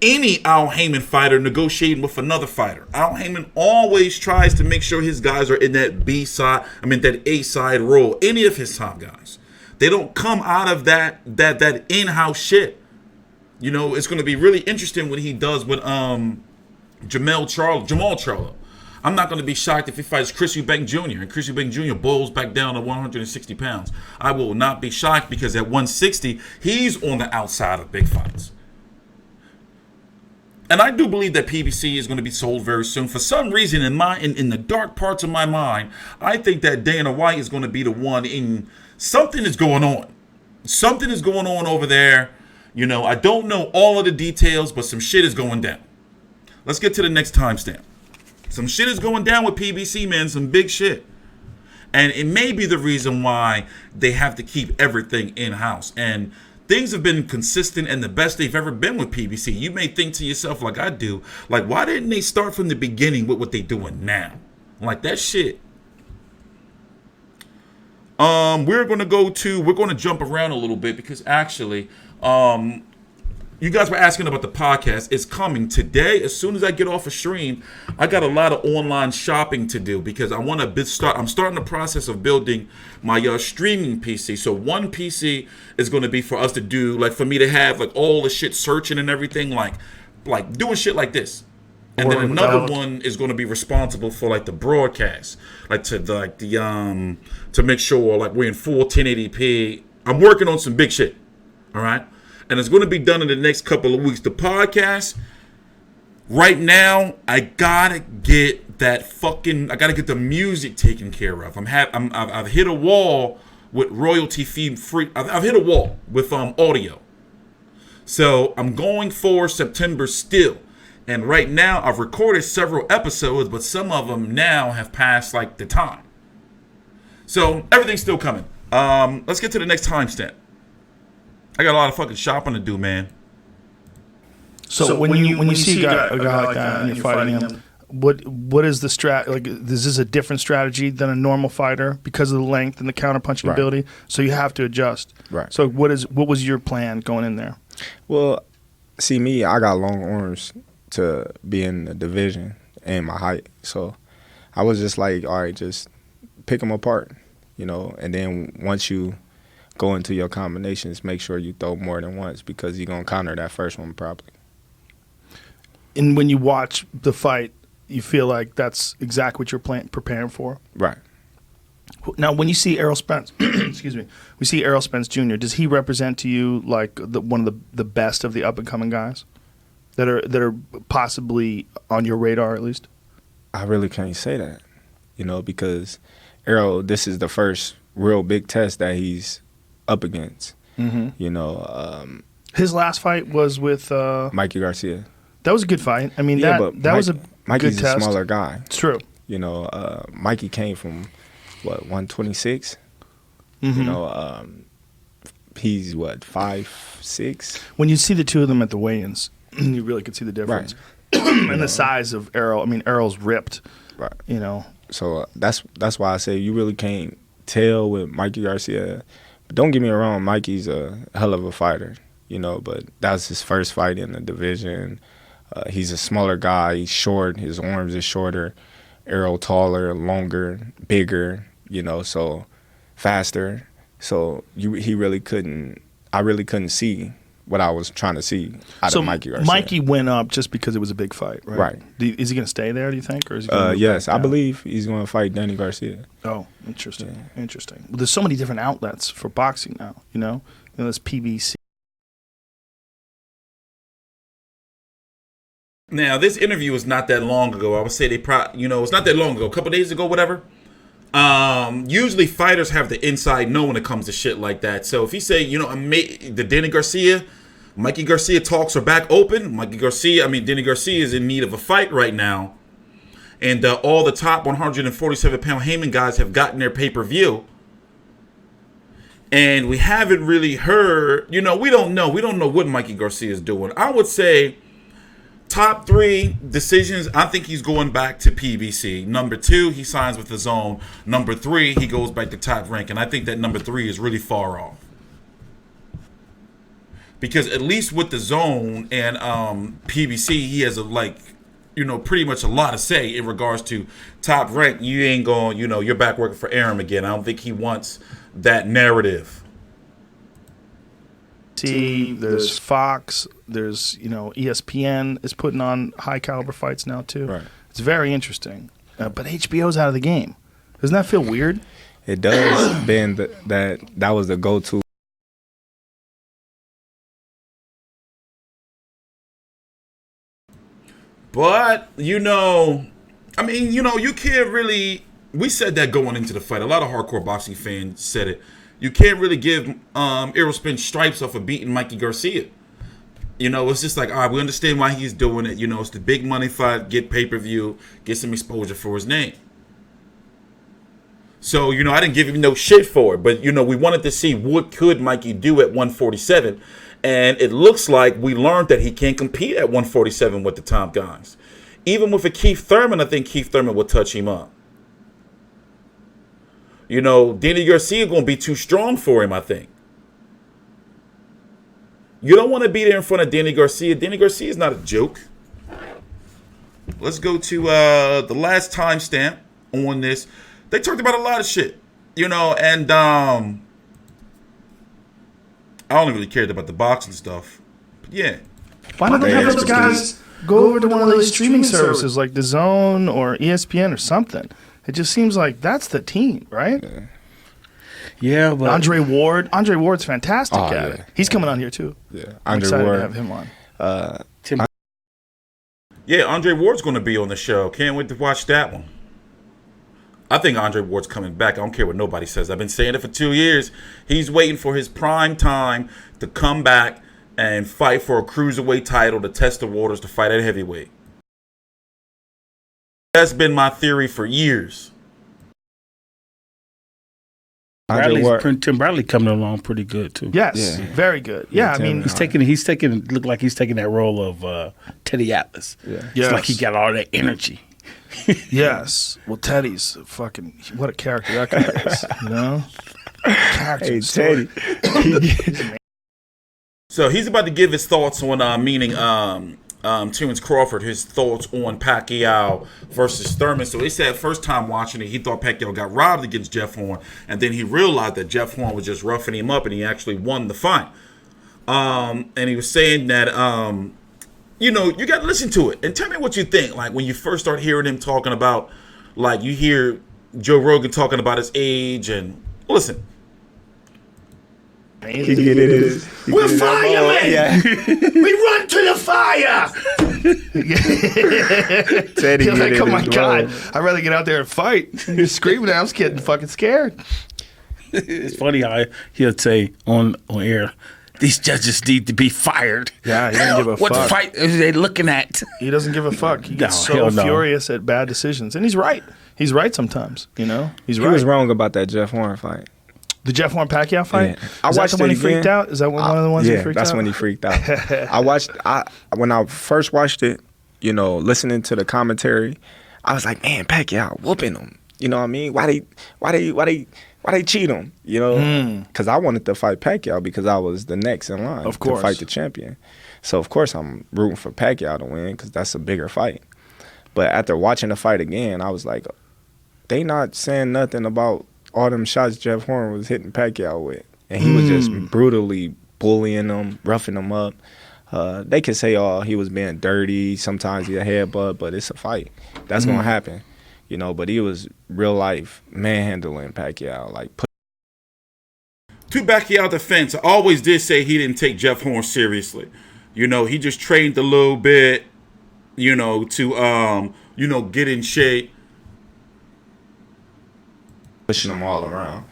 any Al Heyman fighter negotiating with another fighter. Al Heyman always tries to make sure his guys are in that that A-side role. Any of his top guys, they don't come out of that in-house shit. You know, it's going to be really interesting what he does with Jamal Charlo. I'm not going to be shocked if he fights Chris Eubank Jr. and Chris Eubank Jr. boils back down to 160 pounds. I will not be shocked, because at 160, he's on the outside of big fights. And I do believe that PBC is going to be sold very soon. For some reason, in the dark parts of my mind, I think that Dana White is going to be the one. Something is going on. Something is going on over there. You know, I don't know all of the details, but some shit is going down. Let's get to the next timestamp. Some shit is going down with PBC, man. Some big shit. And it may be the reason why they have to keep everything in-house. And things have been consistent and the best they've ever been with PBC. You may think to yourself, like I do, like, why didn't they start from the beginning with what they're doing now? Like, that shit. We're going to jump around a little bit, because actually, you guys were asking about the podcast. It's coming today. As soon as I get off a stream, I got a lot of online shopping to do, because I'm starting the process of building my streaming PC. So one PC is going to be for us to do, like, for me to have like all the shit searching and everything, like doing shit like this. And then another one is going to be responsible for like the broadcast, to make sure like we're in full 1080p. I'm working on some big shit. All right. And it's going to be done in the next couple of weeks. The podcast, right now, I gotta get the music taken care of. I've hit a wall with royalty fee free. I've hit a wall with audio. So I'm going for September still. And right now, I've recorded several episodes, but some of them now have passed like the time. So everything's still coming. Let's get to the next timestamp. I got a lot of fucking shopping to do, man. So when you see a guy like that and you're fighting him, what is the strat? Like, is this a different strategy than a normal fighter because of the length and the counterpunching ability? So you have to adjust. Right. So what was your plan going in there? Well, see me, I got long arms to be in the division and my height. So I was just like, all right, just pick them apart, you know. And then once you go into your combinations, make sure you throw more than once, because you're going to counter that first one probably. And when you watch the fight, you feel like that's exactly what you're preparing for? Right. Now, when you see Errol Spence, excuse me, we see Errol Spence Jr., does he represent to you like one of the best of the up-and-coming guys that are possibly on your radar at least? I really can't say that, you know, because Errol, this is the first real big test that he's up against. Mm-hmm. You know, his last fight was with Mikey Garcia. That was a good fight. I mean, that was a Mikey's good test. a smaller guy. It's true. You know, Mikey came from 126. Mm-hmm. You know, he's 5'6". When you see the two of them at the weigh-ins, you really could see the difference. Right. And the size of Errol. I mean, Errol's ripped. Right. You know. So that's why I say you really can't tell with Mikey Garcia. But don't get me wrong, Mikey's a hell of a fighter, you know, but that's his first fight in the division. He's a smaller guy. He's short. His arms is shorter. Errol taller, longer, bigger, you know, so faster. So he really couldn't. I really couldn't see what I was trying to see out of Mikey Garcia. Mikey went up just because it was a big fight, right? Right. Is he going to stay there, do you think? Or is he gonna yes, I believe he's going to fight Danny Garcia. Oh, interesting. Yeah. Interesting. Well, there's so many different outlets for boxing now, you know? There's PBC. Now, this interview was not that long ago. I would say it's not that long ago, a couple days ago, whatever. Usually fighters have the inside know when it comes to shit like that. So if he say, the Danny Garcia, Mikey Garcia talks are back open. Danny Garcia is in need of a fight right now. And all the top 147-pound Heyman guys have gotten their pay-per-view. And we haven't really heard, we don't know. We don't know what Mikey Garcia is doing. I would say top 3 decisions, I think he's going back to PBC. Number 2, he signs with the DAZN. Number 3, he goes back to Top Rank. And I think that number 3 is really far off. Because at least with the DAZN and PBC, he has pretty much a lot to say in regards to Top Rank. You ain't going, you're back working for Aram again. I don't think he wants that narrative. There's Fox, there's ESPN is putting on high caliber fights now too. Right. It's very interesting, but HBO's out of the game. Doesn't that feel weird? It does, being that was the go-to. But you can't really. We said that going into the fight. A lot of hardcore boxing fans said it. You can't really give Errol Spence stripes off of beating Mikey Garcia. It's just like, all right, we understand why he's doing it. It's the big money fight, get pay-per-view, get some exposure for his name. So, I didn't give him no shit for it. But, we wanted to see what could Mikey do at 147. And it looks like we learned that he can't compete at 147 with the top guys. Even with a Keith Thurman, I think Keith Thurman will touch him up. Danny Garcia going to be too strong for him, I think. You don't want to be there in front of Danny Garcia. Danny Garcia is not a joke. Let's go to the last timestamp on this. They talked about a lot of shit, and I only really cared about the boxing stuff. But yeah. Why don't they have those guys go over to one of those streaming services like DAZN or ESPN or something? It just seems like that's the team, right? Yeah, but Andre Ward's fantastic at it. He's coming on here too. Yeah, I'm excited to have him on. Andre Ward's going to be on the show. Can't wait to watch that one. I think Andre Ward's coming back. I don't care what nobody says. I've been saying it for 2 years. He's waiting for his prime time to come back and fight for a cruiserweight title to test the waters to fight at heavyweight. That's been my theory for years. Tim Bradley coming along pretty good too. Yes, very good. Yeah, he's taking look like he's taking that role of Teddy Atlas. Yeah, it's like he got all that energy. Yes. Well, Teddy's what a character that guy is. Character. Hey, Teddy. So he's about to give his thoughts on Terence Crawford, his thoughts on Pacquiao versus Thurman. So he said first time watching it, he thought Pacquiao got robbed against Jeff Horn, and then he realized that Jeff Horn was just roughing him up, and he actually won the fight. And he was saying that, you got to listen to it and tell me what you think. Like when you first start hearing him talking about, like you hear Joe Rogan talking about his age, and listen. We're firemen! Yeah. We run to the fire! Teddy, You're like, oh my God, I'd rather get out there and fight. You're screaming, I was getting fucking scared. It's funny how he'll say on air, these judges need to be fired. Yeah, he doesn't give a fuck. What fight are they looking at? He doesn't give a fuck. He gets so furious at bad decisions. And he's right. He's right sometimes, He's right. He was wrong about that Jeff Horn fight. The Jeff Horn Pacquiao fight? Yeah. I watched that when he freaked out? Is that one of the ones he freaked out? Yeah, that's when he freaked out. When I first watched it, listening to the commentary, I was like, man, Pacquiao whooping him. You know what I mean? Why they cheat him? You know, because I wanted to fight Pacquiao because I was the next in line to fight the champion. So of course I'm rooting for Pacquiao to win because that's a bigger fight. But after watching the fight again, I was like, they not saying nothing about all them shots Jeff Horn was hitting Pacquiao with, and he was just brutally bullying him, roughing him up. They could say, oh, he was being dirty. Sometimes he a headbutt, but it's a fight. That's gonna happen. You know, but he was real life manhandling Pacquiao. Like, to Pacquiao defense, I always did say he didn't take Jeff Horn seriously. You know, he just trained a little bit, you know, to get in shape. Pushing them all around.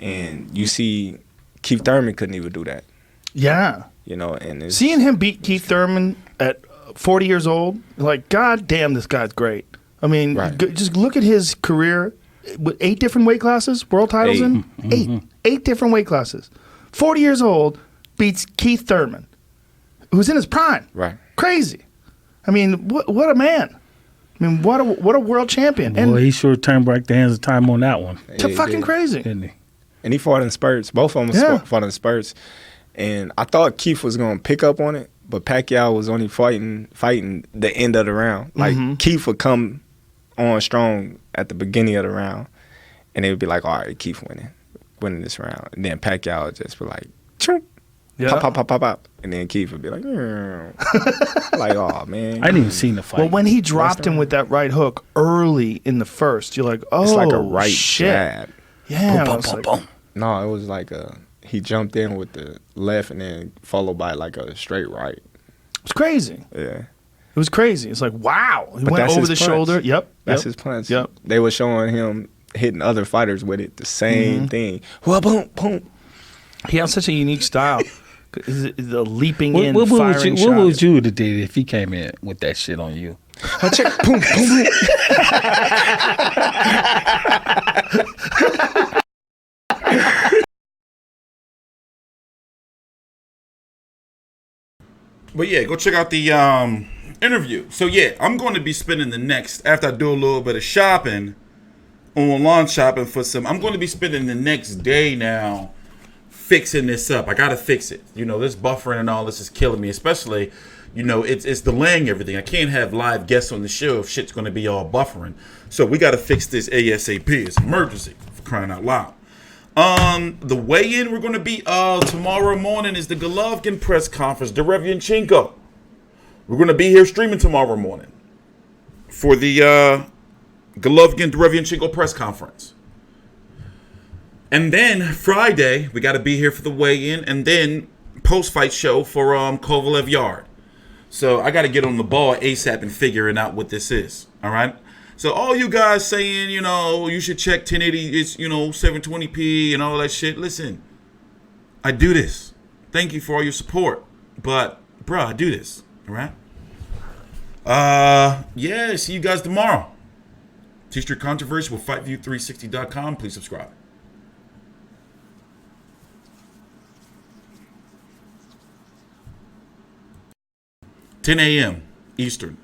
And you see Keith Thurman couldn't even do that. Yeah. You know, and seeing him beat Keith Thurman at 40 years old, like, God damn, this guy's great. I mean, just look at his career with 8 different weight classes, world titles in. 8 different weight classes. 40 years old, beats Keith Thurman, who's in his prime. Right. Crazy. I mean, what a man. I mean, what a world champion. Well, he sure turned back the hands of time on that one. It's fucking crazy. Didn't he? And he fought in spurts. Both of them fought in spurts. And I thought Keith was going to pick up on it, but Pacquiao was only fighting the end of the round. Like, Keith would come on strong at the beginning of the round, and they would be like, all right, Keith winning this round. And then Pacquiao would just be like, pop. And then Keith would be like, like, oh, man. I didn't even see the fight. Well, when he dropped him with that right hook early in the first, you're like, oh, it's like a right shit. jab. Yeah. Boom, boom. No, it was like he jumped in with the left and then followed by like a straight right. It was crazy. Yeah. It was crazy. It's like, wow. He went over the shoulder. Yep. That's his punch. Yep. They were showing him hitting other fighters with it. The same thing. Well, boom, boom. He has such a unique style. The leaping in, what firing shots. What would you have did if he came in with that shit on you? Boom, boom, But yeah, go check out the interview. So yeah, I'm going to be spending the next, after I do a little bit of shopping, online shopping for some, I'm going to be spending the next day now fixing this up. I got to fix it. You know, this buffering and all this is killing me, especially, you know, it's delaying everything. I can't have live guests on the show if shit's going to be all buffering. So we got to fix this ASAP. It's an emergency, for crying out loud. The weigh-in we're going to be tomorrow morning is the Golovkin press conference. Derevyanchenko. We're going to be here streaming tomorrow morning for the Golovkin Derevyanchenko press conference. And then Friday, we got to be here for the weigh-in, and then post-fight show for Kovalev Yarde. So I got to get on the ball ASAP and figuring out what this is. All right. So all you guys saying, you know, you should check 1080, it's, you know, 720p and all that shit. Listen, I do this. Thank you for all your support. But, bro, I do this. All right? Yeah, see you guys tomorrow. TstreeT Controversy with FightView360.com. Please subscribe. 10 a.m. Eastern.